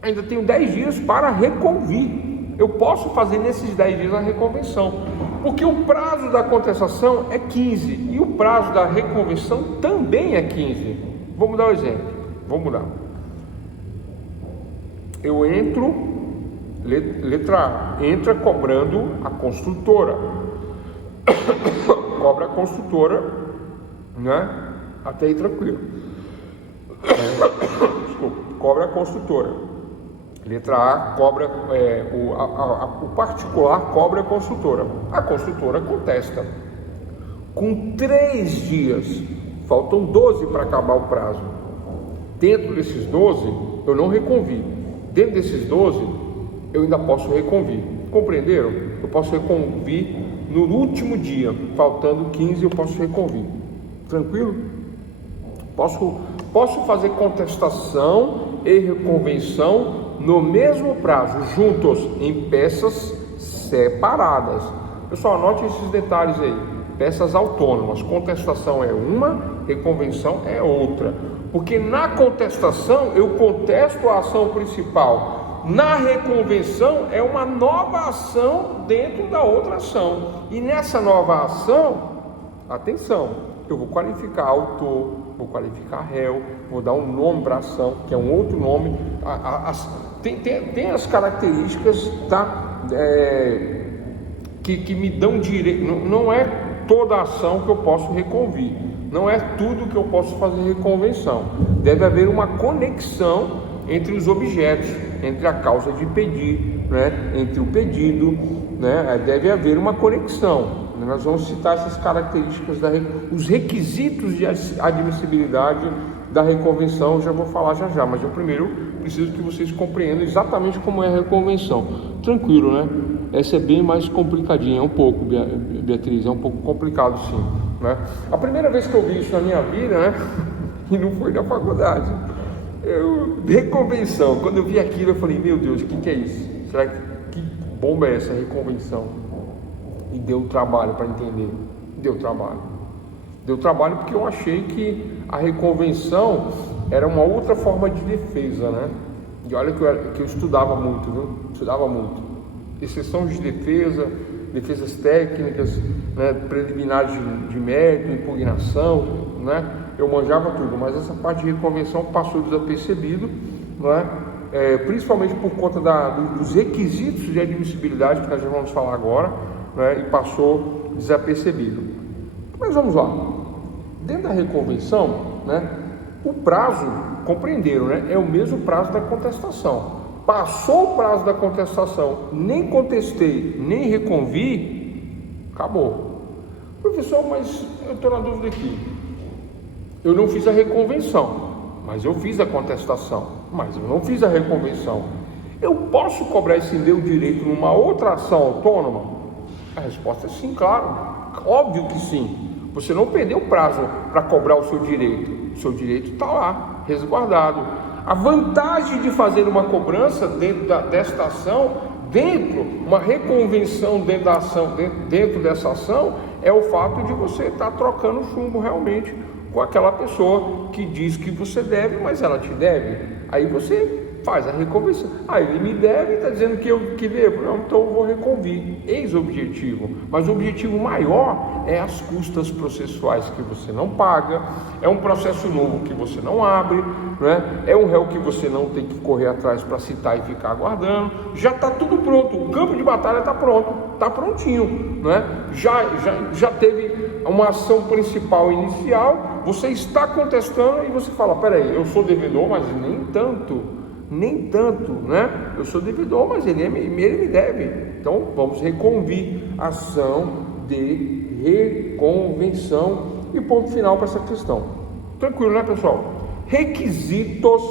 ainda tenho 10 dias para reconvir. Eu posso fazer nesses 10 dias a reconvenção, porque o prazo da contestação é 15 e o prazo da reconvenção também é 15. Vamos dar um exemplo. Vamos mudar. Eu entro, letra A, entra cobrando a construtora. Cobra a construtora, né? Até aí tranquilo. Desculpa. Cobra a construtora. Letra A, cobra, o particular cobra a construtora. A construtora contesta. Com 3 dias, faltam 12 para acabar o prazo. Dentro desses 12, eu não reconvi. Dentro desses 12, eu ainda posso reconvir. Compreenderam? Eu posso reconvir no último dia. Faltando 15, eu posso reconvir. Tranquilo? Posso fazer contestação e reconvenção no mesmo prazo, juntos, em peças separadas. Pessoal, anote esses detalhes aí. Peças autônomas. Contestação é uma, reconvenção é outra. Porque na contestação eu contesto a ação principal. Na reconvenção é uma nova ação dentro da outra ação. E nessa nova ação, atenção, eu vou qualificar autor, vou qualificar réu, vou dar um nome para a ação, que é um outro nome. Tem as características, tá? Que me dão direito. Não é toda a ação que eu posso reconvir. Não é tudo que eu posso fazer reconvenção. Deve haver uma conexão entre os objetos, entre a causa de pedir, né? Entre o pedido, né? Deve haver uma conexão. Nós vamos citar essas características, os requisitos de admissibilidade da reconvenção, já vou falar já, mas eu primeiro preciso que vocês compreendam exatamente como é a reconvenção. Tranquilo, né? Essa é bem mais complicadinha, é um pouco, Beatriz, é um pouco complicado sim, né? A primeira vez que eu vi isso na minha vida, né? E não foi na faculdade, reconvenção, quando eu vi aquilo eu falei, meu Deus, o que é isso? Será que bomba é essa reconvenção? E deu trabalho para entender, deu trabalho porque eu achei que a reconvenção era uma outra forma de defesa, né? E olha que eu estudava muito, viu? Estudava muito. Exceções de defesa, defesas técnicas, né? Preliminares de mérito, impugnação, né? Eu manjava tudo, mas essa parte de reconvenção passou desapercebido, né? Principalmente por conta dos requisitos de admissibilidade, que nós já vamos falar agora, né? E passou desapercebido. Mas vamos lá. Dentro da reconvenção, né? O prazo, compreenderam, né? É o mesmo prazo da contestação. passou o prazo da contestação, nem contestei, nem reconvi, acabou. Professor, mas eu estou na dúvida aqui. Eu não fiz a reconvenção, mas eu fiz a contestação, mas eu não fiz a reconvenção. Eu posso cobrar esse meu direito numa outra ação autônoma? A resposta é sim, claro. Óbvio que sim. Você não perdeu o prazo para cobrar o seu direito. O seu direito está lá, resguardado. A vantagem de fazer uma cobrança dentro desta ação, uma reconvenção dentro da ação, dentro dessa ação, é o fato de você estar trocando chumbo realmente com aquela pessoa que diz que você deve, mas ela te deve. Aí você faz a reconvenção. Ele me deve, está dizendo que eu que devo. Não, então eu vou reconvir. Eis o objetivo. Mas o objetivo maior é as custas processuais que você não paga, é um processo novo que você não abre, né? É um réu que você não tem que correr atrás para citar e ficar aguardando. Já está tudo pronto, o campo de batalha está pronto, está prontinho, né? Já teve uma ação principal inicial, você está contestando e você fala, peraí, eu sou devedor, mas nem tanto, né? Eu sou devedor, mas ele me deve. Então, vamos reconvir ação de reconvenção e ponto final para essa questão. Tranquilo, né, pessoal? Requisitos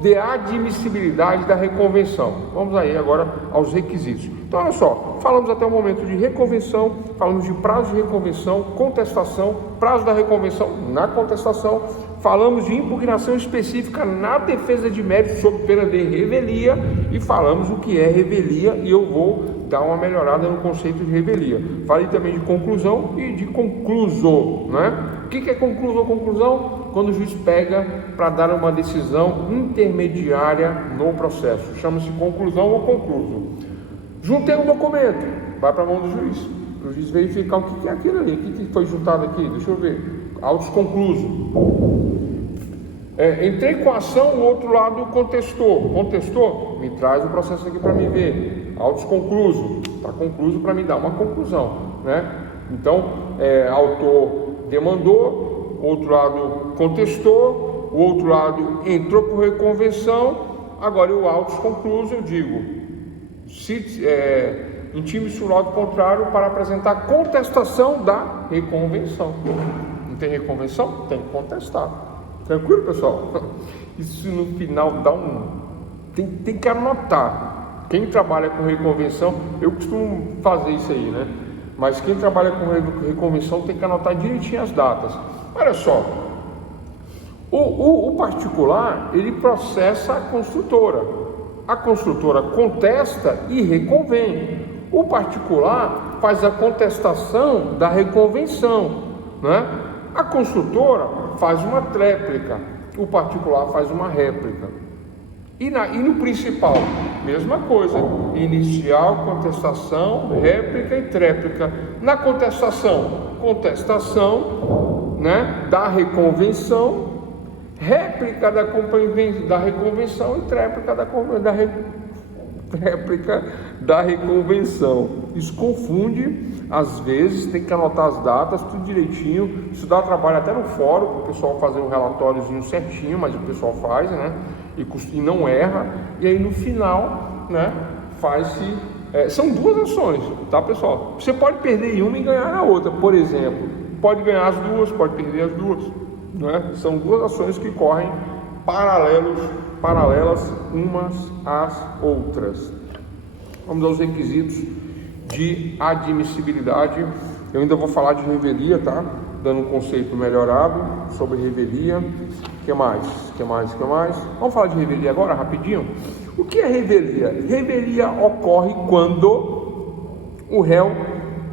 de admissibilidade da reconvenção. Vamos aí agora aos requisitos. Então, olha só, falamos até o momento de reconvenção, falamos de prazo de reconvenção, contestação, prazo da reconvenção na contestação, falamos de impugnação específica na defesa de mérito sob pena de revelia e falamos o que é revelia e eu vou dar uma melhorada no conceito de revelia. Falei também de conclusão e de concluso, né? O que é concluso ou conclusão? Quando o juiz pega para dar uma decisão intermediária no processo. Chama-se conclusão ou concluso. Juntei um documento, vai para a mão do juiz. O juiz verificar o que é aquilo ali, o que foi juntado aqui, deixa eu ver. Autos concluso. Entrei com a ação, o outro lado contestou, me traz o processo aqui para me ver. Autos concluso, está concluso para me dar uma conclusão, né? Então, autor demandou, outro lado contestou, o outro lado entrou por reconvenção, agora o autos concluso eu digo, intime-se o laudo contrário para apresentar contestação da reconvenção. Não tem reconvenção? Tem que contestar. Tranquilo, pessoal? Isso no final dá tem que anotar. Quem trabalha com reconvenção, eu costumo fazer isso aí, né? Mas quem trabalha com reconvenção tem que anotar direitinho as datas. Olha só, o particular, ele processa a construtora. A construtora contesta e reconvém. O particular faz a contestação da reconvenção, né? A construtora faz uma tréplica, o particular faz uma réplica. E no principal, mesma coisa, inicial, contestação, réplica e tréplica. Na contestação, né, da reconvenção, réplica da reconvenção e tréplica réplica da reconvenção. Isso confunde, às vezes, tem que anotar as datas, tudo direitinho. Isso dá trabalho até no fórum, para o pessoal fazer um relatóriozinho certinho, mas o pessoal faz, né? E não erra. E aí no final, né, faz-se. São duas ações, tá, pessoal? Você pode perder em uma e ganhar na outra, por exemplo. Pode ganhar as duas, pode perder as duas, né? São duas ações que correm paralelas umas às outras. Vamos aos requisitos de admissibilidade. Eu ainda vou falar de revelia, tá? Dando um conceito melhorado sobre revelia. O que mais? Vamos falar de revelia agora, rapidinho? O que é revelia? Revelia ocorre quando o réu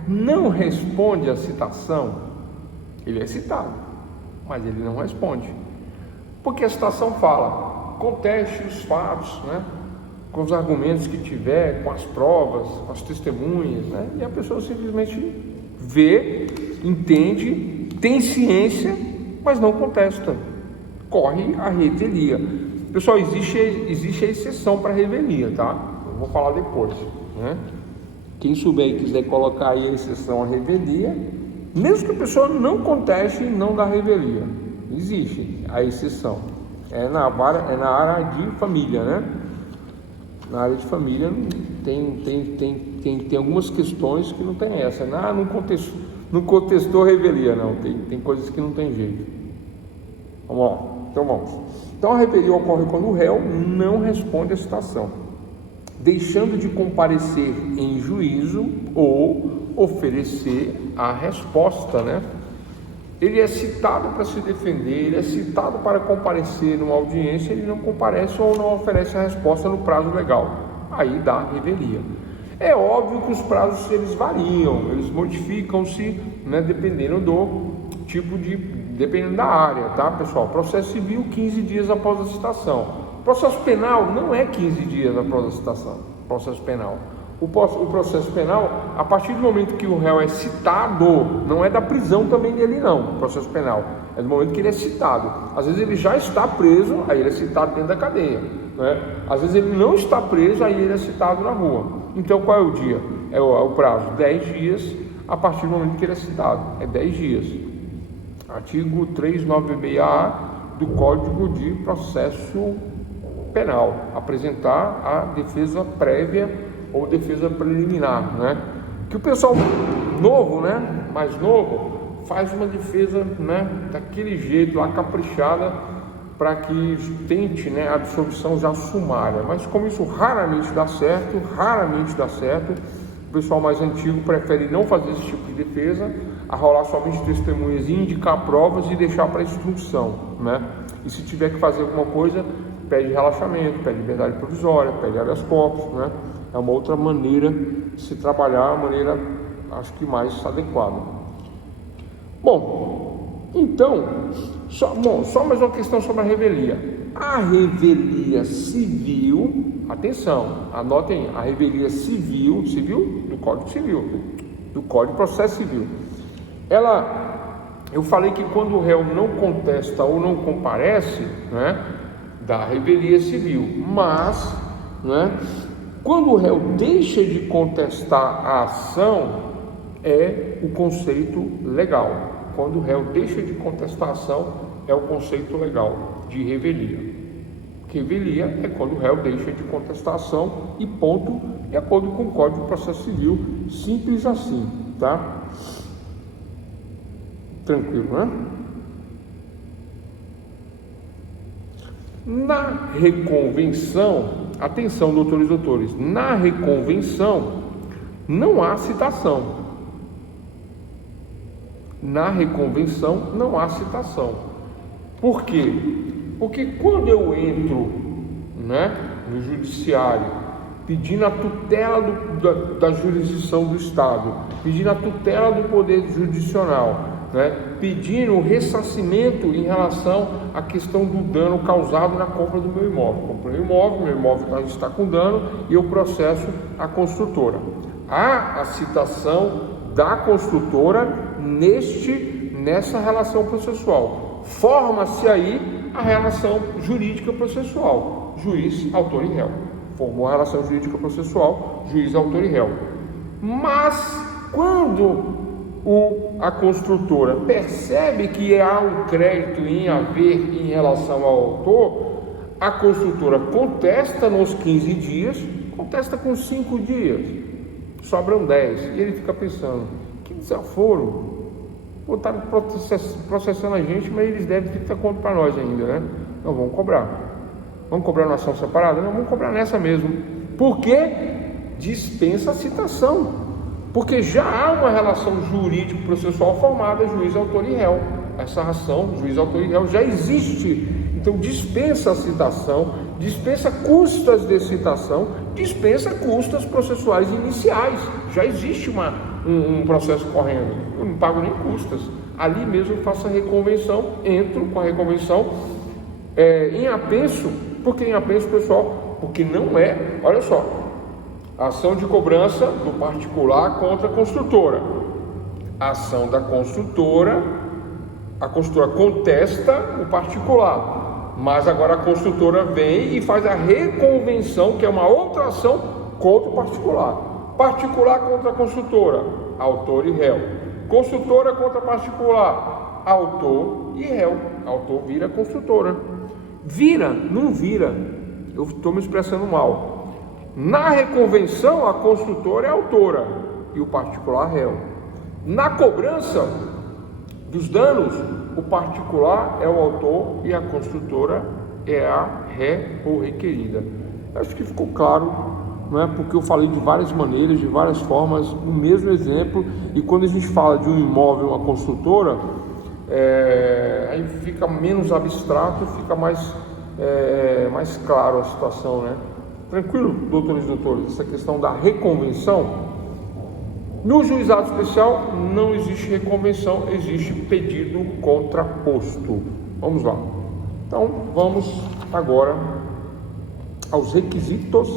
não responde à citação. Ele é citado, mas ele não responde. Porque a citação fala, conteste os fatos, né? Com os argumentos que tiver, com as provas, com as testemunhas, né? E a pessoa simplesmente vê, entende, tem ciência, mas não contesta. Corre a revelia. Pessoal, existe a exceção para revelia, tá? Eu vou falar depois, né? Quem souber e quiser colocar aí a exceção à revelia, mesmo que a pessoa não conteste, não dá revelia. Existe a exceção. É na área de família, né? Na área de família tem algumas questões que não tem essa. Não contestou revelia, não. Tem coisas que não tem jeito. Vamos lá. Então a revelia ocorre quando o réu não responde à citação, deixando de comparecer em juízo ou oferecer a resposta, né? Ele é citado para se defender, ele é citado para comparecer numa audiência, ele não comparece ou não oferece a resposta no prazo legal, aí dá revelia. É óbvio que os prazos eles variam, eles modificam-se, né, dependendo da área, tá, pessoal? Processo civil, 15 dias após a citação. Processo penal não é 15 dias após a citação. Processo penal. O processo penal, a partir do momento que o réu é citado, não é da prisão também dele não, o processo penal, é do momento que ele é citado. Às vezes ele já está preso, aí ele é citado dentro da cadeia, né? Às vezes ele não está preso, aí ele é citado na rua. Então qual é o dia? É o prazo, 10 dias, a partir do momento que ele é citado, é 10 dias. Artigo 396A do Código de Processo Penal, apresentar a defesa prévia ou defesa preliminar, né? Que o pessoal novo, né, mais novo, faz uma defesa, né, daquele jeito lá, caprichada, para que tente, né, a absolvição já sumária. Mas como isso raramente dá certo, o pessoal mais antigo prefere não fazer esse tipo de defesa, arrolar somente testemunhas e indicar provas e deixar para instrução, né? E se tiver que fazer alguma coisa, pede relaxamento, pede liberdade provisória, pede habeas corpus, né? É uma outra maneira de se trabalhar, a maneira, acho que mais adequada. Bom, então, só mais uma questão sobre a revelia. A revelia civil, atenção, anotem, a revelia civil do Código Civil, do Código de Processo Civil. Eu falei que quando o réu não contesta ou não comparece, né, da revelia civil, mas, né, quando o réu deixa de contestar a ação, é o conceito legal. Quando o réu deixa de contestar a ação, é o conceito legal de revelia. Revelia é quando o réu deixa de contestar a ação e ponto, de acordo com o Código de Processo Civil, simples assim, tá? Tranquilo, né? Na reconvenção, atenção, doutores e doutores, na reconvenção não há citação. Na reconvenção não há citação. Por quê? Porque quando eu entro, né, no judiciário, pedindo a tutela da jurisdição do Estado, pedindo a tutela do Poder Judicial, né, pedindo o ressarcimento em relação à questão do dano causado na compra do meu imóvel. Comprei um imóvel, meu imóvel está com dano e eu processo a construtora. Há a citação da construtora nessa relação processual. Forma-se aí a relação jurídica processual, juiz, autor e réu. Formou a relação jurídica processual, juiz, autor e réu. Mas quando a construtora percebe que há um crédito em haver em relação ao autor, a construtora contesta nos 15 dias, contesta com 5 dias, sobram 10, e ele fica pensando, que desaforo, botaram processando a gente, mas eles devem ter que dar conta para nós ainda, né? Não, vamos cobrar na ação separada? Não, vamos cobrar nessa mesmo, porque dispensa a citação. Porque já há uma relação jurídico-processual formada, juiz, autor e réu. Essa ação, juiz, autor e réu, já existe. Então dispensa a citação, dispensa custas de citação, dispensa custas processuais iniciais. Já existe um processo correndo. Eu não pago nem custas. Ali mesmo eu faço a reconvenção, entro com a reconvenção em apenso. Por que em apenso, pessoal? Porque não é, olha só, ação de cobrança do particular contra a construtora. A ação da construtora, a construtora contesta o particular, mas agora a construtora vem e faz a reconvenção, que é uma outra ação contra o particular. Particular contra a construtora, autor e réu. Construtora contra particular, autor e réu. Autor vira construtora. Vira, não vira. Eu estou me expressando mal. Na reconvenção, a construtora é autora e o particular réu. Na cobrança dos danos, o particular é o autor e a construtora é a ré ou requerida. Acho que ficou claro, não é? Porque eu falei de várias maneiras, de várias formas, o mesmo exemplo. E quando a gente fala de um imóvel, uma construtora, aí fica menos abstrato, fica mais claro a situação, né? Tranquilo, doutores e doutores, essa questão da reconvenção? No juizado especial não existe reconvenção, existe pedido contraposto. Vamos lá. Então, vamos agora aos requisitos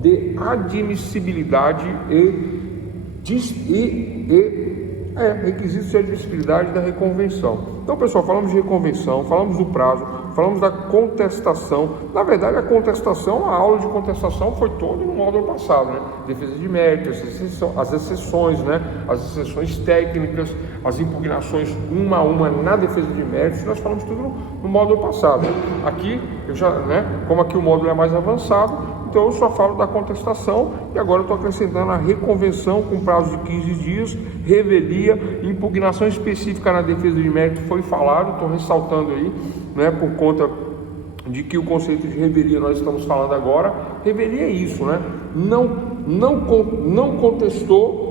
de admissibilidade requisitos de admissibilidade da reconvenção. Então, pessoal, falamos de reconvenção, falamos do prazo, falamos da contestação. Na verdade, a contestação, a aula de contestação foi toda no módulo passado, né? Defesa de mérito, as exceções, né? As exceções técnicas, as impugnações uma a uma na defesa de méritos, nós falamos tudo no módulo passado. Aqui, como aqui o módulo é mais avançado, então eu só falo da contestação e agora eu estou acrescentando a reconvenção com prazo de 15 dias, revelia, impugnação específica na defesa de mérito foi falado, estou ressaltando aí, né, por conta de que o conceito de revelia nós estamos falando agora. Revelia é isso, né? Não contestou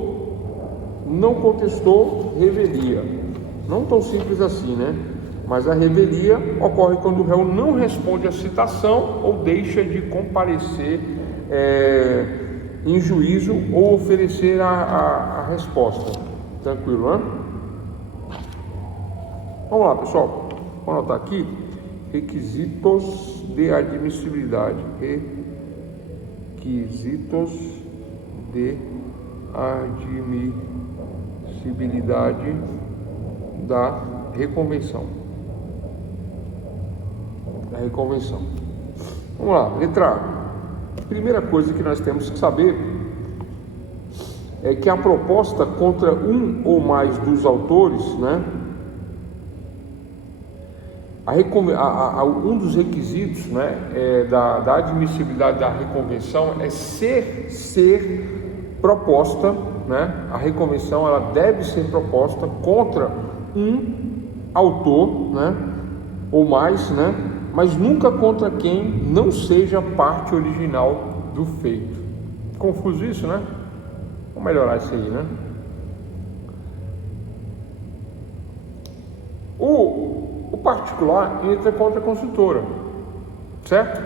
revelia. Não tão simples assim, né? Mas a revelia ocorre quando o réu não responde à citação ou deixa de comparecer em juízo ou oferecer a resposta. Tranquilo, né? Vamos lá, pessoal. Vou anotar aqui. Requisitos de admissibilidade. Requisitos de admissibilidade da reconvenção. Vamos lá, letra A. Primeira coisa que nós temos que saber é que a proposta contra um ou mais dos autores, né? Um dos requisitos, né, da admissibilidade da reconvenção é ser proposta, né? A reconvenção ela deve ser proposta contra um autor, né, ou mais, né, mas nunca contra quem não seja parte original do feito. Confuso isso, né? Vamos melhorar isso aí, né? O particular entra contra a construtora, certo?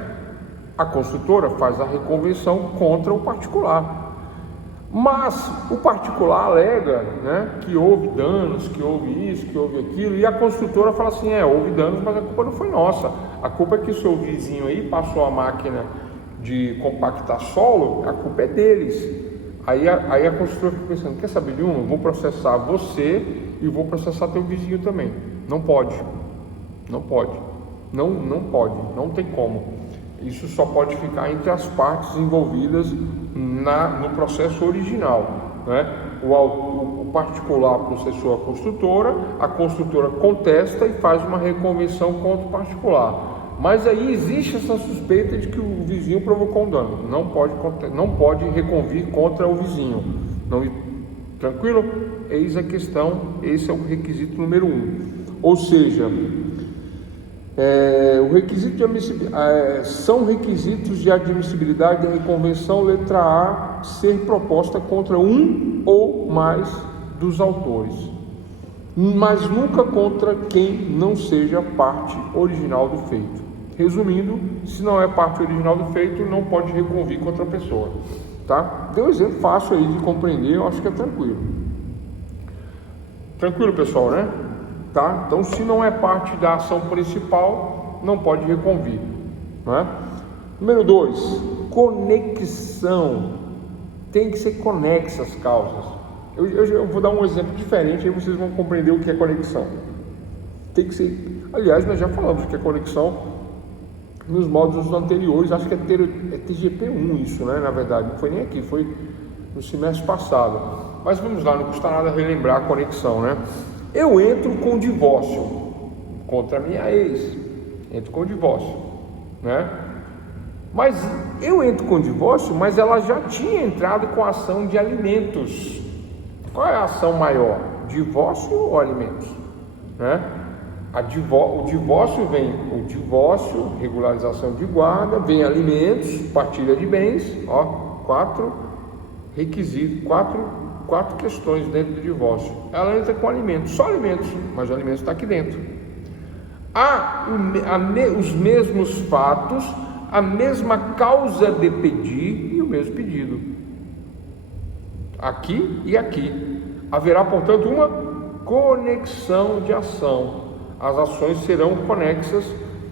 A construtora faz a reconvenção contra o particular, mas o particular alega, né, que houve danos, que houve isso, que houve aquilo, e a construtora fala assim, houve danos, mas a culpa não foi nossa, a culpa é que o seu vizinho aí passou a máquina de compactar solo, a culpa é deles. Aí a construtora fica pensando, quer saber de uma? Vou processar você e vou processar teu vizinho também. Não pode, não pode, não tem como. Isso só pode ficar entre as partes envolvidas no processo original, né? O particular processou a construtora contesta e faz uma reconvenção contra o particular. Mas aí existe essa suspeita de que o vizinho provocou um dano. Não pode reconvir contra o vizinho. Tranquilo? Eis a questão, esse é o requisito número 1. Ou seja, o requisito são requisitos de admissibilidade da reconvenção, letra A, ser proposta contra um ou mais dos autores, mas nunca contra quem não seja parte original do feito. Resumindo, se não é parte original do feito, não pode reconvir contra a pessoa, tá? Deu um exemplo fácil aí de compreender, eu acho que é tranquilo. Tranquilo, pessoal, né? Tá? Então, se não é parte da ação principal, não pode reconvir, né? Número 2, conexão. Tem que ser conexa as causas. Eu vou dar um exemplo diferente, aí vocês vão compreender o que é conexão. Tem que ser, aliás, nós já falamos que é conexão nos módulos anteriores, acho que é TGP1 isso, né? Na verdade, não foi nem aqui, foi no semestre passado. Mas vamos lá, não custa nada relembrar a conexão, né? Eu entro com divórcio contra a minha ex, entro com divórcio, né? Mas eu entro com divórcio, mas ela já tinha entrado com a ação de alimentos. Qual é a ação maior? Divórcio ou alimentos? Né? O divórcio vem o divórcio, regularização de guarda, vem alimentos, partilha de bens, quatro requisitos, quatro questões dentro do divórcio. Ela entra com alimentos, só alimentos, mas o alimento está aqui dentro. Há os mesmos fatos, a mesma causa de pedir e o mesmo pedido. Aqui e aqui. Haverá, portanto, uma conexão de ação. As ações serão conexas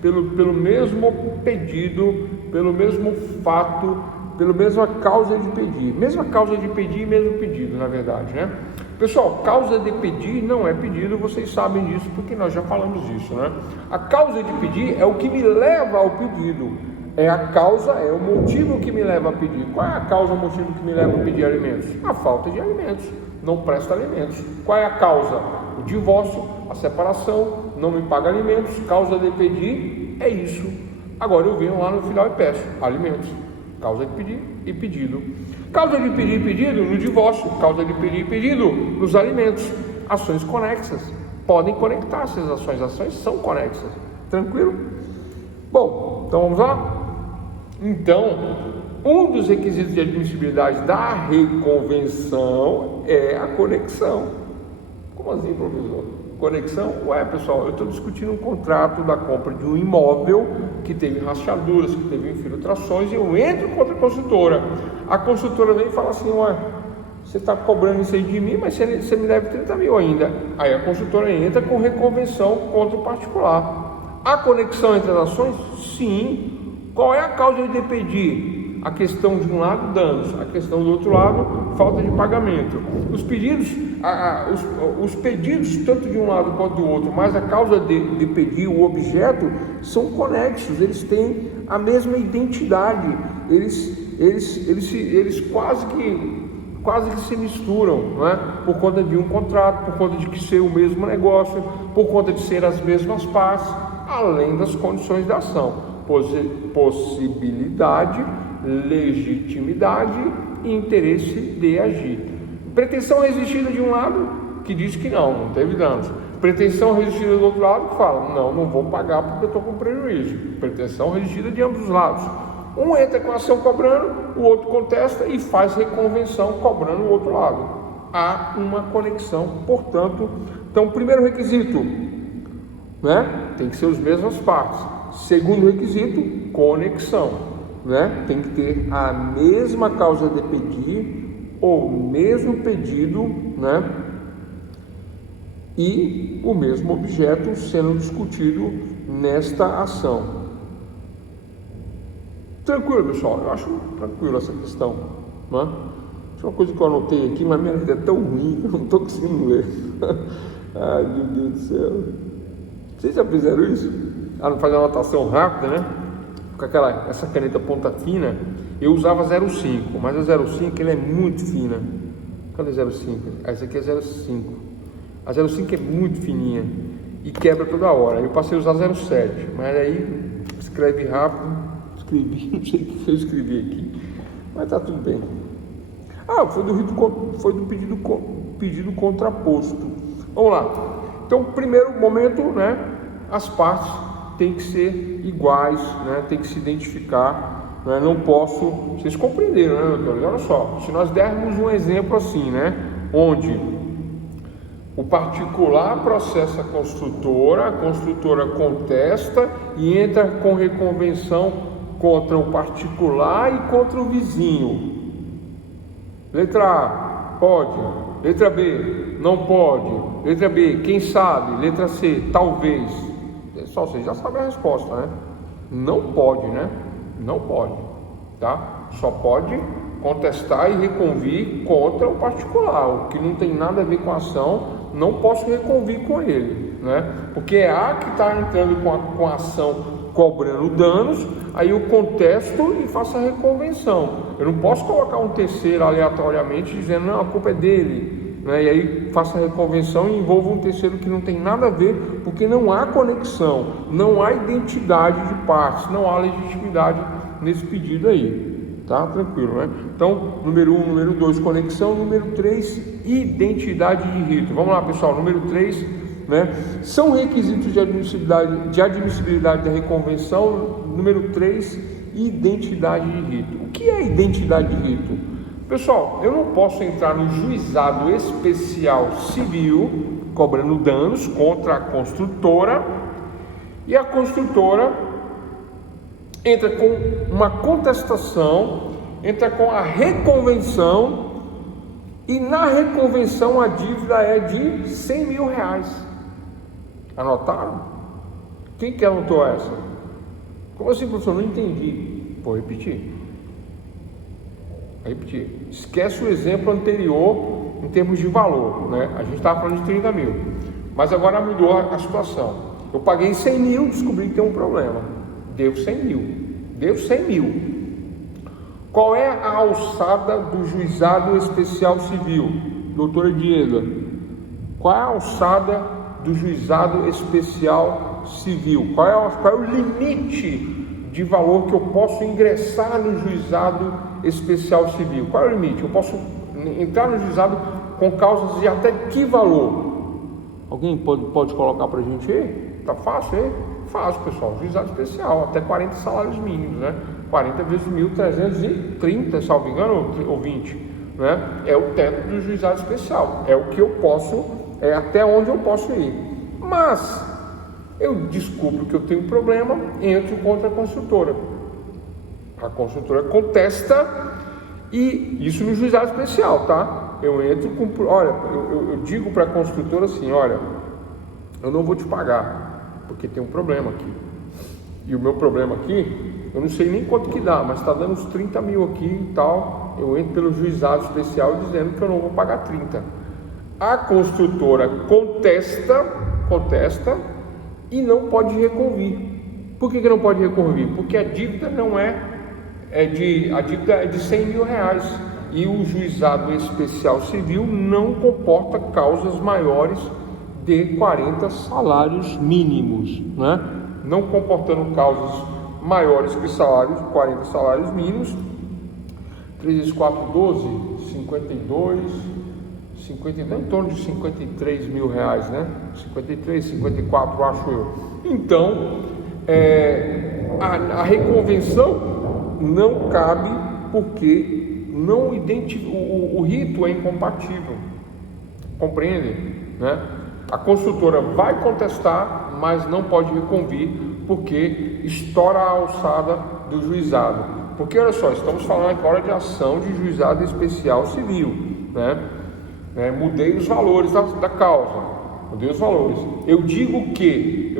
pelo mesmo pedido, pelo mesmo fato, pela mesma causa de pedir. Mesma causa de pedir e mesmo pedido, na verdade, né? Pessoal, causa de pedir não é pedido, vocês sabem disso porque nós já falamos disso, né? A causa de pedir é o que me leva ao pedido. É a causa, é o motivo que me leva a pedir. Qual é a causa, o motivo que me leva a pedir alimentos? A falta de alimentos. Não presta alimentos. Qual é a causa? O divórcio, a separação, não me paga alimentos. Causa de pedir é isso. Agora eu venho lá no final e peço alimentos. Causa de pedir e pedido. Causa de pedir e pedido no divórcio. Causa de pedir e pedido nos alimentos. Ações conexas. Podem conectar-se as ações são conexas. Tranquilo? Bom, então vamos lá? Então, um dos requisitos de admissibilidade da reconvenção é a conexão. Como assim, professor? Conexão? Ué, pessoal, eu estou discutindo um contrato da compra de um imóvel que teve rachaduras, que teve infiltrações, e eu entro contra a consultora. A consultora vem e fala assim: ué, você está cobrando isso aí de mim, mas você me deve 30 mil ainda. Aí a consultora entra com reconvenção contra o particular. A conexão entre as ações? Sim. Qual é a causa de pedir? A questão de um lado, danos. A questão do outro lado, falta de pagamento. Os pedidos, os pedidos, tanto de um lado quanto do outro, mas a causa de pedir, o objeto, são conexos. Eles têm a mesma identidade. Eles quase que se misturam, não é? Por conta de um contrato, por conta de que ser o mesmo negócio, por conta de ser as mesmas partes, além das condições da ação. Possibilidade, legitimidade e interesse de agir. Pretensão resistida de um lado, que diz que não teve danos. Pretensão resistida do outro lado, que fala, não vou pagar porque eu estou com prejuízo. Pretensão resistida de ambos os lados. Um entra com a ação cobrando, o outro contesta e faz reconvenção cobrando o outro lado. Há uma conexão, portanto, então, primeiro requisito, né? Tem que ser as mesmas partes. Segundo requisito, conexão, né? Tem que ter a mesma causa de pedir, o mesmo pedido, né? E o mesmo objeto sendo discutido nesta ação. Tranquilo, pessoal? Eu acho tranquilo essa questão, né? Isso é uma coisa que eu anotei aqui, mas minha vida é tão ruim que eu não estou conseguindo ler. Ai, meu Deus do céu. Vocês já fizeram isso? Fazer uma anotação rápida, né? Com essa caneta ponta fina. Eu usava 0,5, mas a 0,5 ele é muito fina. Cadê 0,5? Essa aqui é 0,5. A 0,5 é muito fininha e quebra toda hora. Eu passei a usar 0,7, mas aí escreve rápido. Escrevi, não sei o que eu escrevi aqui, mas tá tudo bem. Foi do pedido contraposto. Vamos lá. Então, primeiro momento, né? As partes têm que ser iguais, né? Tem que se identificar, né? Não posso... Vocês compreenderam, né, doutores? Olha só, se nós dermos um exemplo assim, né? Onde o particular processa a construtora contesta e entra com reconvenção contra o particular e contra o vizinho. Letra A, pode. Letra B, não pode. Letra B, quem sabe. Letra C, talvez. Só vocês já sabem a resposta, né? Não pode, né? Não pode, tá? Só pode contestar e reconvir contra o particular. O que não tem nada a ver com a ação, não posso reconvir com ele, né? Porque é A que está entrando com a ação cobrando danos, aí eu contesto e faço a reconvenção. Eu não posso colocar um terceiro aleatoriamente dizendo, não, a culpa é dele, né? E aí faço a reconvenção e envolvo um terceiro que não tem nada a ver, porque não há conexão, não há identidade de partes, não há legitimidade nesse pedido aí, tá? Tranquilo, né? Então, número 1, número 2, conexão, número 3, identidade de rito. Vamos lá, pessoal, número 3, né? São requisitos de admissibilidade da reconvenção. Número 3, identidade de rito. O que é identidade de rito? Pessoal, eu não posso entrar no juizado especial civil cobrando danos contra a construtora e a construtora entra com uma contestação, entra com a reconvenção e na reconvenção a dívida é de 100 mil reais. Anotaram? Quem que anotou essa? Como assim, professor? Não entendi. Vou repetir. Esquece o exemplo anterior em termos de valor, né? A gente estava falando de 30 mil, mas agora mudou a situação. Eu paguei 100 mil, descobri que tem um problema. Devo 100 mil. Qual é a alçada do juizado especial civil? Doutora Diego, qual é a alçada do juizado especial civil? Qual é o limite de valor que eu posso ingressar no juizado especial civil? Qual é o limite? Eu posso entrar no juizado com causas de até que valor? Alguém pode colocar para a gente aí? Tá fácil aí? Fácil, pessoal. Juizado especial, até 40 salários mínimos, né? 40 vezes 1.330, salvo engano, ou 20, né? É o teto do juizado especial. É o que eu posso, é até onde eu posso ir. Mas eu descubro que eu tenho um problema, entro contra a construtora. A construtora contesta, e isso no juizado especial, tá? Eu entro com, olha, eu digo para a construtora assim, olha, eu não vou te pagar, porque tem um problema aqui. E o meu problema aqui, eu não sei nem quanto que dá, mas está dando uns 30 mil aqui e tal. Eu entro pelo juizado especial dizendo que eu não vou pagar 30. A construtora contesta e não pode reconvir. Por que não pode reconvir? Porque a dívida não a dívida é de 100 mil reais e o juizado especial civil não comporta causas maiores de 40 salários mínimos, né? Não comportando causas maiores que 40 salários mínimos. 3 vezes 4, 12, 52, em torno de 53 mil reais, né? 53, 54, acho eu. Então, a reconvenção não cabe porque não o rito é incompatível. Compreendem? Né? A construtora vai contestar, mas não pode reconvir porque estoura a alçada do juizado. Porque olha só, estamos falando agora de ação de juizado especial civil, né? Mudei os valores da causa, mudei os valores. Eu digo que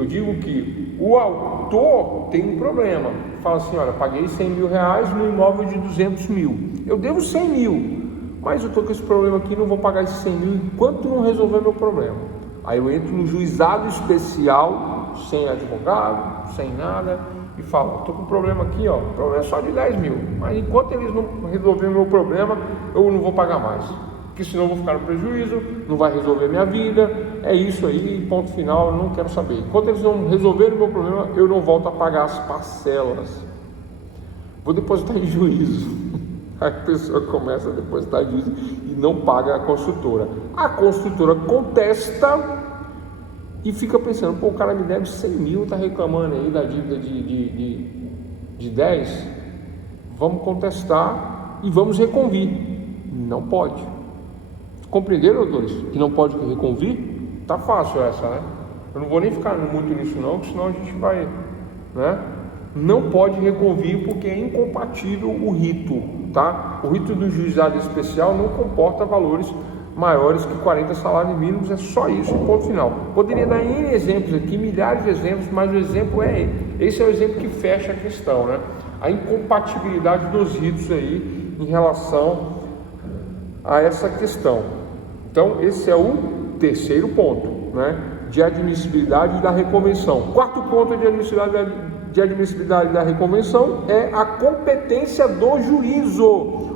o autor tem um problema. Fala assim, olha, paguei 100 mil reais no imóvel de 200 mil. Eu devo 100 mil, mas eu estou com esse problema aqui, não vou pagar esses 100 mil enquanto não resolver meu problema. Aí eu entro no juizado especial, sem advogado, sem nada, e falo, estou com um problema aqui, ó, o problema é só de 10 mil, mas enquanto eles não resolverem o meu problema, eu não vou pagar mais, porque senão eu vou ficar no prejuízo, não vai resolver minha vida, é isso aí, ponto final, eu não quero saber. Enquanto eles não resolverem o meu problema, eu não volto a pagar as parcelas, vou depositar em juízo. Aí a pessoa começa a depositar em juízo e não paga a construtora. A construtora contesta e fica pensando, pô, o cara me deve 100 mil, tá reclamando aí da dívida de 10, vamos contestar e vamos reconvir. Não pode. Compreenderam, doutores? Que não pode reconvir? Tá fácil essa, né? Eu não vou nem ficar muito nisso não, porque senão a gente vai, né? Não pode reconvir porque é incompatível o rito, tá? O rito do juizado especial não comporta valores maiores que 40 salários mínimos, é só isso, ponto final. Poderia dar N exemplos aqui, milhares de exemplos, mas o exemplo esse é o exemplo que fecha a questão, né? A incompatibilidade dos ritos aí em relação a essa questão. Então, esse é o terceiro ponto, né? De admissibilidade da reconvenção. Quarto ponto de admissibilidade da reconvenção é a competência do juízo.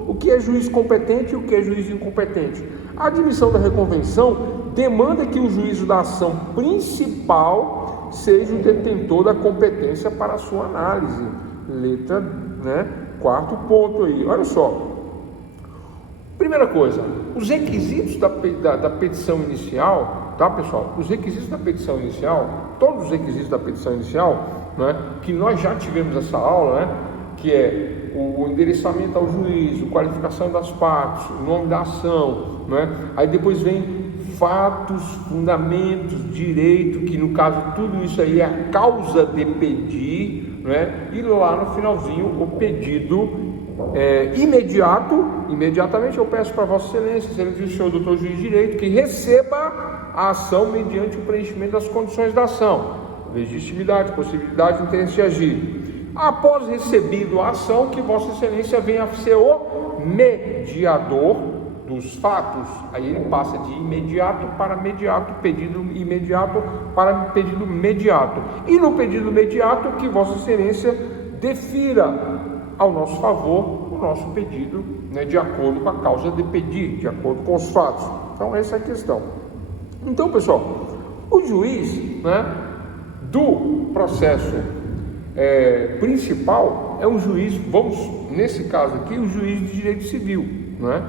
O que é juiz competente e o que é juiz incompetente? A admissão da reconvenção demanda que o juízo da ação principal seja o detentor da competência para a sua análise. Letra né? Quarto ponto aí, olha só. Primeira coisa, os requisitos da petição inicial, tá, pessoal? Os requisitos da petição inicial, todos os requisitos da petição inicial, né, que nós já tivemos essa aula, né, que é o endereçamento ao juiz, a qualificação das partes, o nome da ação, né? Aí depois vem fatos, fundamentos, direito, que no caso tudo isso aí é a causa de pedir, né? E lá no finalzinho o pedido imediatamente eu peço para Vossa Excelência, senhor doutor juiz de direito, que receba a ação mediante o preenchimento das condições da ação, legitimidade, possibilidade de interesse de agir. Após recebido a ação, que Vossa Excelência venha a ser o mediador dos fatos. Aí ele passa de imediato para mediato, pedido imediato para pedido mediato. E no pedido mediato, que Vossa Excelência defira ao nosso favor o nosso pedido, né, de acordo com a causa de pedir, de acordo com os fatos. Então essa é a questão. Então, pessoal, o juiz, né, do processo principal é um juiz, vamos, nesse caso aqui, o juiz de direito civil, né?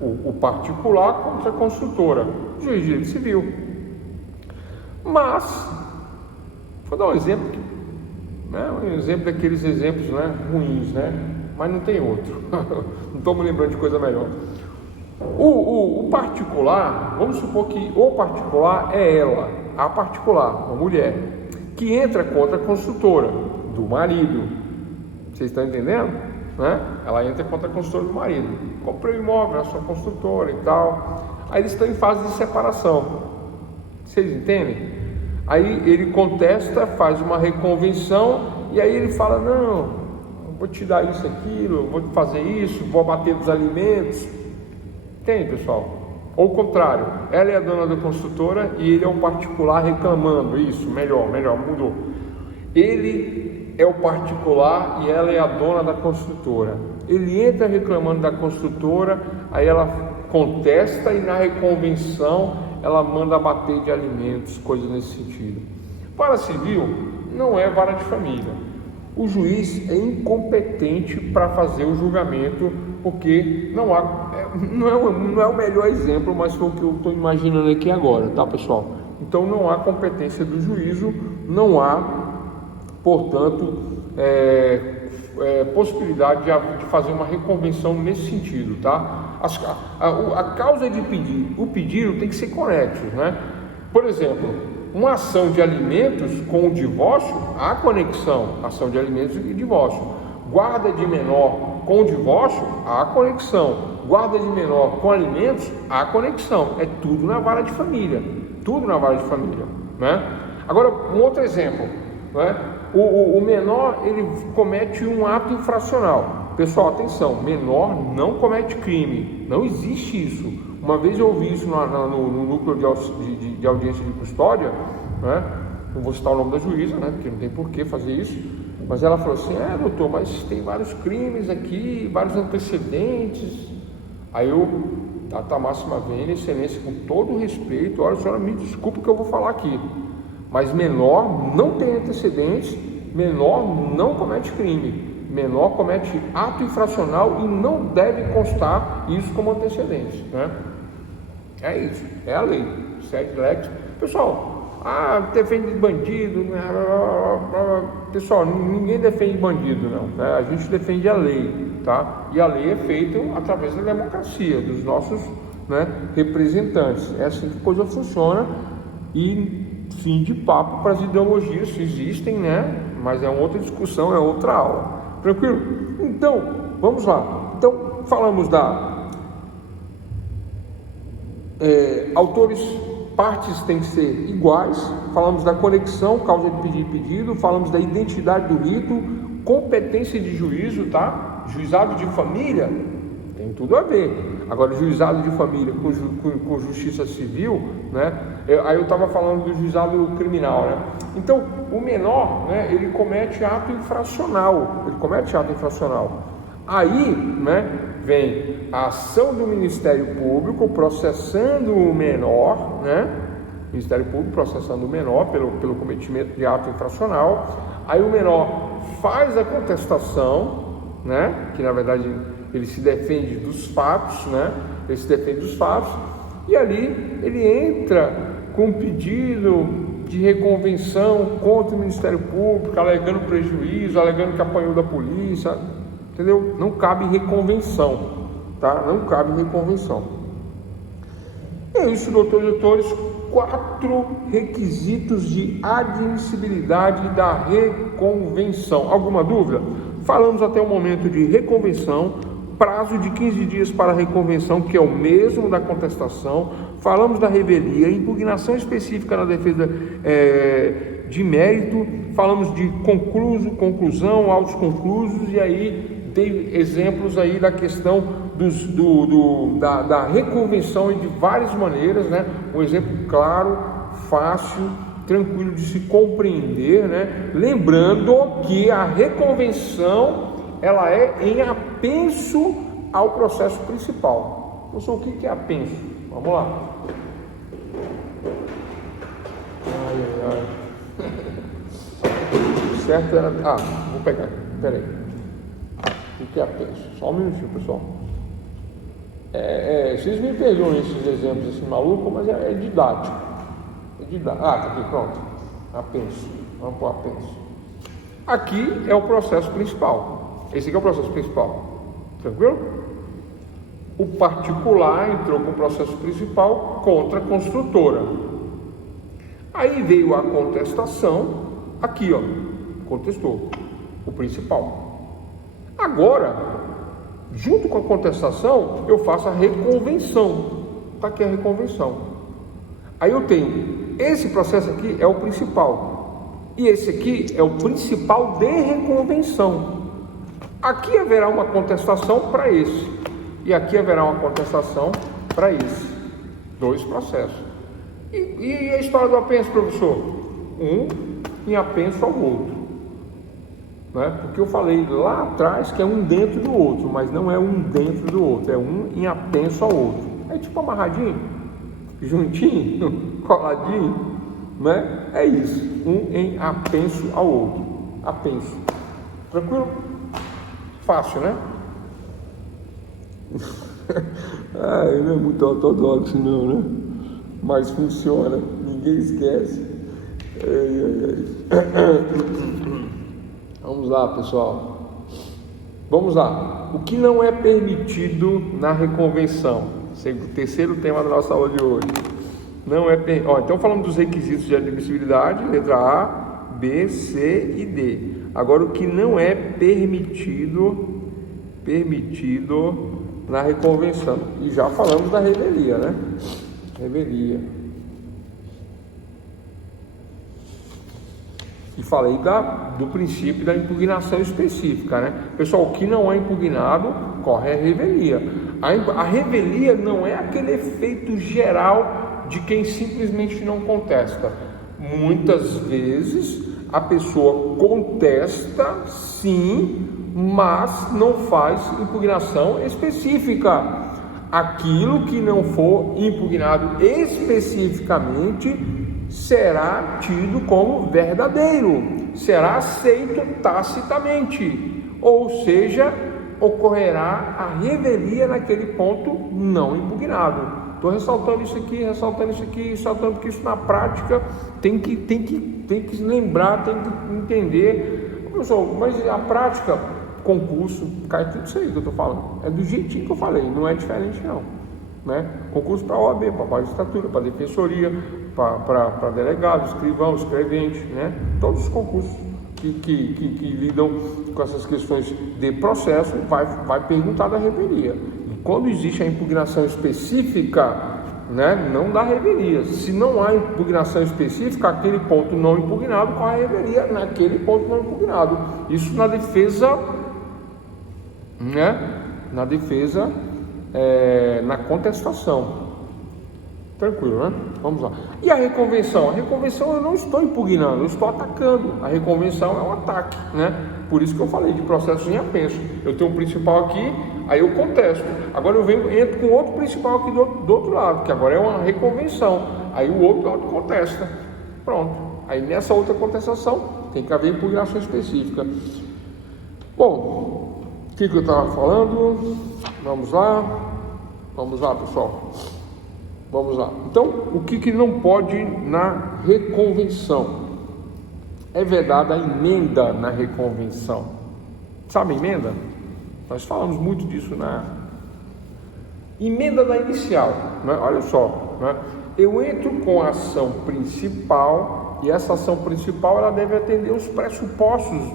O particular contra a construtora, o juiz de direito civil. Mas, vou dar um exemplo, né? Um exemplo daqueles exemplos, né, ruins, né? Mas não tem outro, não estou me lembrando de coisa melhor. O particular, vamos supor que o particular é ela, a particular, uma mulher, que entra contra a construtora do marido. Vocês estão entendendo? Né? Ela entra contra a construtora do marido. Comprou um imóvel, a sua construtora e tal. Aí eles estão em fase de separação. Vocês entendem? Aí ele contesta, faz uma reconvenção e aí ele fala: não, vou te dar isso, aquilo, vou fazer isso, vou abater dos alimentos. Tem, pessoal? Ou o contrário, ela é a dona da construtora e ele é o particular reclamando. Isso, melhor, mudou. Ele é o particular e ela é a dona da construtora. Ele entra reclamando da construtora, aí ela contesta e na reconvenção ela manda abater de alimentos, coisas nesse sentido. Para civil, não é vara de família. O juiz é incompetente para fazer o julgamento, porque não é o melhor exemplo, mas foi o que eu estou imaginando aqui agora, tá, pessoal? Então não há competência do juízo, não há, portanto, possibilidade de fazer uma reconvenção nesse sentido, tá? A causa de pedir, o pedido tem que ser conexo, né? Por exemplo, uma ação de alimentos com o divórcio, há conexão, ação de alimentos e divórcio. Guarda de menor com o divórcio, há conexão. Guarda de menor com alimentos, há conexão. É tudo na vara de família, né? Agora, um outro exemplo, né? O menor, ele comete um ato infracional. Pessoal, atenção, menor não comete crime, não existe isso. Uma vez eu ouvi isso no núcleo de audiência de custódia, né? Não vou citar o nome da juíza, né? Porque não tem por que fazer isso. Mas ela falou assim: doutor, mas tem vários crimes aqui, vários antecedentes. Aí eu, Data Máxima Vênia, Excelência, com todo respeito, olha, a senhora me desculpe o que eu vou falar aqui, mas menor não tem antecedentes, menor não comete crime, menor comete ato infracional e não deve constar isso como antecedentes, né? É isso, é a lei, segue lex. Pessoal, defende bandido, né? Pessoal, ninguém defende bandido, não, né? A gente defende a lei, tá? E a lei é feita através da democracia, dos nossos, né, representantes. É assim que a coisa funciona. E fim de papo para as ideologias, se existem, né? Mas é uma outra discussão, é outra aula. Tranquilo? Então, vamos lá. Então, falamos autores, partes têm que ser iguais, falamos da conexão, causa de pedir e pedido, falamos da identidade do rito, competência de juízo, tá? Juizado de família tem tudo a ver. Agora, juizado de família com justiça civil, né? Aí eu estava falando do juizado criminal, né? Então, o menor, né, ele comete ato infracional, Aí, né, vem a ação do Ministério Público processando o menor, né? Ministério Público processando o menor pelo cometimento de ato infracional. Aí o menor faz a contestação, né? Que na verdade ele se defende dos fatos, né? Ele se defende dos fatos, e ali ele entra com um pedido de reconvenção contra o Ministério Público, alegando prejuízo, alegando que apanhou da polícia, entendeu? Não cabe reconvenção, tá? Não cabe reconvenção. É isso, doutores e doutores, 4 requisitos de admissibilidade da reconvenção. Alguma dúvida? Falamos até o momento de reconvenção, prazo de 15 dias para a reconvenção, que é o mesmo da contestação. Falamos da revelia, impugnação específica na defesa de mérito. Falamos de concluso, conclusão, autos conclusos, e aí tem exemplos aí da questão da reconvenção de várias maneiras, né? Um exemplo claro, fácil, tranquilo de se compreender, né? Lembrando que a reconvenção ela é em apenso ao processo principal. Professor, o que é apenso? Vamos lá. Certo era... vou pegar aqui, peraí. O que é apenso? Só um minutinho, pessoal. Vocês me perdoem esses exemplos assim malucos, mas é didático. Tá aqui, pronto. Apenso. Vamos para o apenso. Aqui é o processo principal. Esse aqui é o processo principal. Tranquilo? O particular entrou com o processo principal contra a construtora. Aí veio a contestação. Aqui, ó. Contestou. O principal. Agora, junto com a contestação, eu faço a reconvenção. Está aqui a reconvenção. Aí eu tenho, esse processo aqui é o principal, e esse aqui é o principal de reconvenção. Aqui haverá uma contestação para esse, e aqui haverá uma contestação para esse. 2 processos. E a história do apenso, professor? Um em apenso ao outro. Né? Porque eu falei lá atrás que é um dentro do outro, mas não é um dentro do outro, é um em apenso ao outro. É tipo amarradinho, juntinho, coladinho, né? É isso, um em apenso ao outro. Apenso. Tranquilo? Fácil, né? Não é muito ortodoxo não, né? Mas funciona, ninguém esquece. Vamos lá, pessoal. Vamos lá. O que não é permitido na reconvenção? O terceiro tema da nossa aula de hoje. Não é então falamos dos requisitos de admissibilidade, letra A, B, C e D. Agora o que não é permitido na reconvenção. E já falamos da revelia, né? Revelia. E falei do princípio da impugnação específica, né? Pessoal, o que não é impugnado corre a revelia. A revelia não é aquele efeito geral de quem simplesmente não contesta. Muitas vezes a pessoa contesta, sim, mas não faz impugnação específica. Aquilo que não for impugnado especificamente será tido como verdadeiro, será aceito tacitamente, ou seja, ocorrerá a revelia naquele ponto não impugnado. Estou ressaltando isso aqui, ressaltando que isso na prática tem que lembrar, tem que entender. Pessoal, mas a prática, concurso, cai tudo isso aí que eu estou falando, é do jeitinho que eu falei, não é diferente não. Né? Concurso para OAB, para magistratura, para defensoria, para delegado, escrivão, escrevente, né? Todos os concursos que lidam com essas questões de processo vai perguntar da revelia. E quando existe a impugnação específica, né, não dá revelia. Se não há impugnação específica, aquele ponto não impugnado com a revelia naquele ponto não impugnado. Isso na defesa, né? Na defesa, na contestação. Tranquilo, né? Vamos lá. E a reconvenção? A reconvenção eu não estou impugnando, eu estou atacando. A reconvenção é um ataque, né? Por isso que eu falei de processos em apenso. Eu tenho um principal aqui, aí eu contesto. Agora eu entro com outro principal aqui do outro lado, que agora é uma reconvenção. Aí o outro contesta. Pronto. Aí nessa outra contestação tem que haver impugnação específica. Bom, O que eu estava falando? Vamos lá, pessoal. Vamos lá. Então, o que não pode na reconvenção? É vedada a emenda na reconvenção. Sabe a emenda? Nós falamos muito disso na emenda da inicial, né? Olha só, né? Eu entro com a ação principal e essa ação principal ela deve atender os pressupostos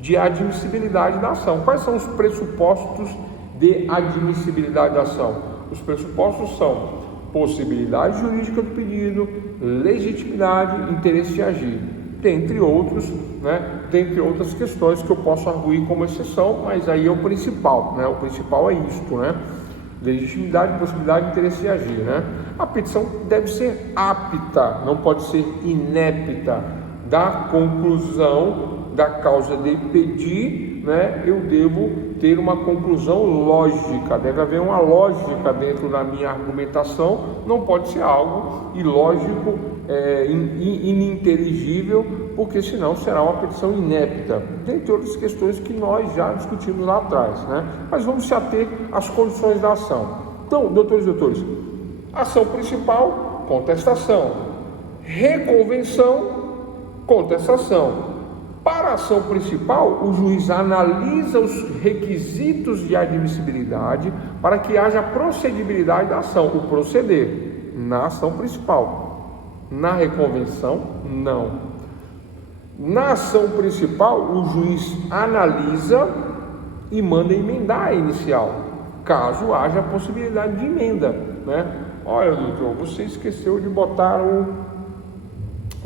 de admissibilidade da ação. Quais são os pressupostos de admissibilidade da ação? Os pressupostos são possibilidade jurídica do pedido, legitimidade, interesse de agir, dentre outros, né? Dentre outras questões que eu posso arguir como exceção, mas aí é o principal, né? O principal é isto, né? Legitimidade, possibilidade, interesse de agir, né? A petição deve ser apta, não pode ser inepta. Da conclusão da causa de pedir, né? Eu devo ter uma conclusão lógica, deve haver uma lógica dentro da minha argumentação, não pode ser algo ilógico, ininteligível, porque senão será uma petição inepta, dentre outras questões que nós já discutimos lá atrás, né? Mas vamos se ater às condições da ação. Então, doutores e doutores, ação principal, contestação, reconvenção, contestação. Para a ação principal, o juiz analisa os requisitos de admissibilidade para que haja procedibilidade da ação, o proceder, na ação principal. Na reconvenção, não. Na ação principal, o juiz analisa e manda emendar a inicial, caso haja possibilidade de emenda, né? Olha, doutor, você esqueceu de botar o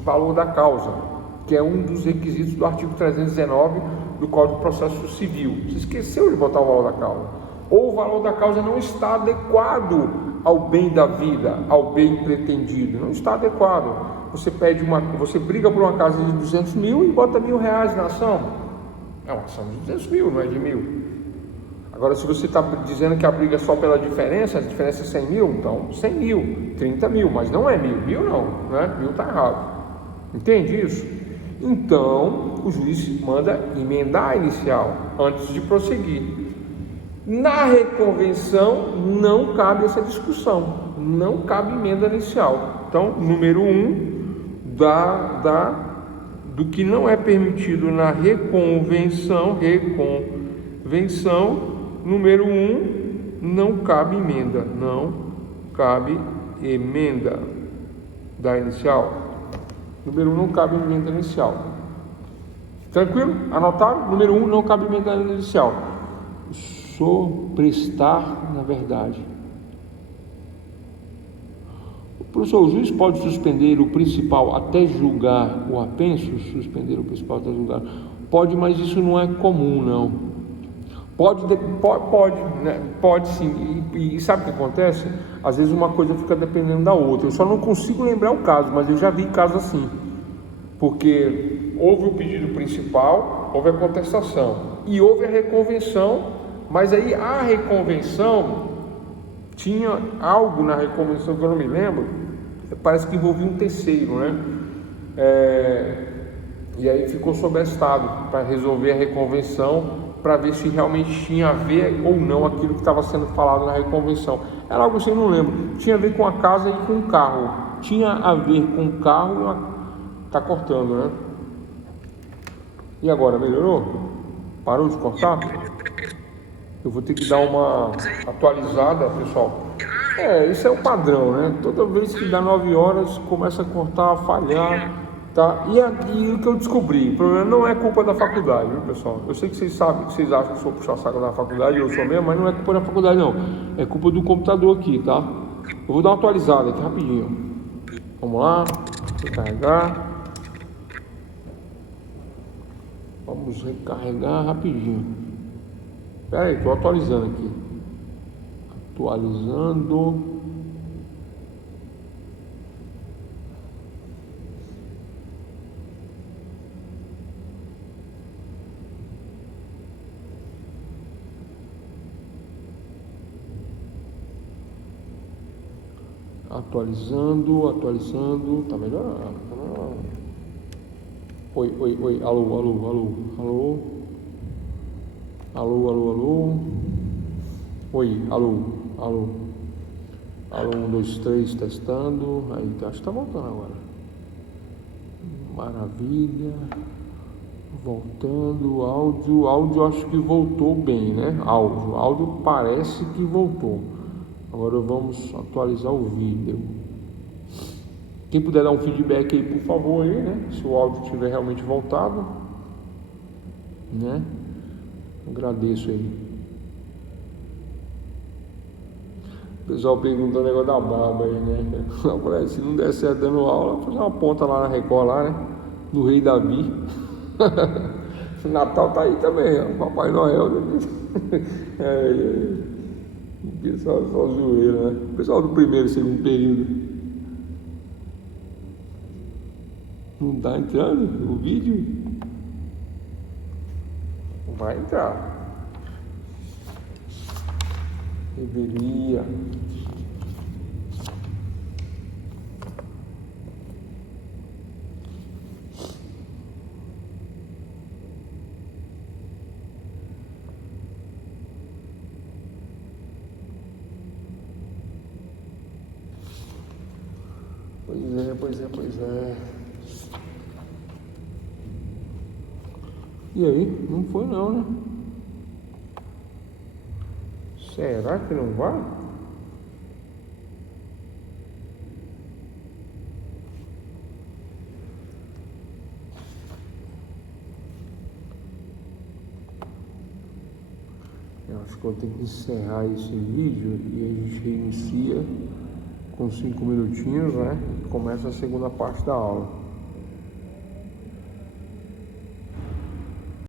valor da causa, que é um dos requisitos do artigo 319 do Código de Processo Civil. Você esqueceu de botar o valor da causa. Ou o valor da causa não está adequado ao bem da vida, ao bem pretendido. Não está adequado. Você briga por uma casa de 200 mil e bota R$1.000 na ação. É uma ação de 200 mil, não é de 1.000. Agora, se você está dizendo que a briga é só pela diferença, a diferença é 100 mil, então 100 mil, 30 mil, mas não é 1.000. 1.000 não, né? 1.000 está errado. Entende isso? Então, o juiz manda emendar a inicial antes de prosseguir. Na reconvenção, não cabe essa discussão, não cabe emenda inicial. Então, número 1, do que não é permitido na reconvenção, número 1, não cabe emenda, da inicial. Número 1, não cabe emenda inicial. Tranquilo? Anotaram? Número 1, não cabe emenda inicial. Soprestar, na verdade. O professor, o juiz pode suspender o principal até julgar o apenso? Suspender o principal até julgar. Pode, mas isso não é comum, não. Pode, né? Pode sim. E sabe o que acontece? Às vezes uma coisa fica dependendo da outra. Eu só não consigo lembrar o caso, mas eu já vi casos assim. Porque houve o pedido principal, houve a contestação e houve a reconvenção, mas aí a reconvenção tinha algo na reconvenção que eu não me lembro, parece que envolvia um terceiro, né? E aí ficou sobrestado para resolver a reconvenção, para ver se realmente tinha a ver ou não aquilo que estava sendo falado na reconvenção. Era algo assim, eu não lembro. Tinha a ver com a casa e com o carro. Tinha a ver com o carro, tá cortando, né? E agora, melhorou? Parou de cortar? Eu vou ter que dar uma atualizada, pessoal. Isso é o padrão, né? Toda vez que dá 9 horas, começa a cortar, a falhar, tá? E o que eu descobri, o problema não é culpa da faculdade, viu, pessoal? Eu sei que vocês sabem, que vocês acham que eu sou puxar saco da faculdade, eu sou mesmo, mas não é culpa da faculdade, não. É culpa do computador aqui, tá? Eu vou dar uma atualizada aqui rapidinho. Vamos lá, recarregar. Vamos recarregar rapidinho. Espera aí, estou atualizando aqui. Atualizando. Atualizando. Tá melhorando. Oi, alô. Alô, alô, alô. Oi, alô, alô. Alô, 1, 2, 3, testando. Aí, acho que tá voltando agora. Maravilha. Voltando, áudio acho que voltou bem, né? Áudio parece que voltou. Agora vamos atualizar o vídeo. Quem puder dar um feedback aí, por favor, aí, né? Se o áudio tiver realmente voltado, né? Agradeço aí. O pessoal perguntou o negócio da barba aí, né? Se não der certo dando aula, vou fazer uma ponta lá na Record, lá, né? Do Rei Davi. O Natal tá aí também, ó. Papai Noel. Né? O pessoal só zoeira, né? O pessoal do primeiro e segundo período. Não tá entrando o vídeo? Vai entrar. Deveria. Pois é. E aí? Não foi não, né? Será que não vai? Eu acho que eu tenho que encerrar esse vídeo e a gente reinicia com 5 minutinhos, né? Começa a segunda parte da aula.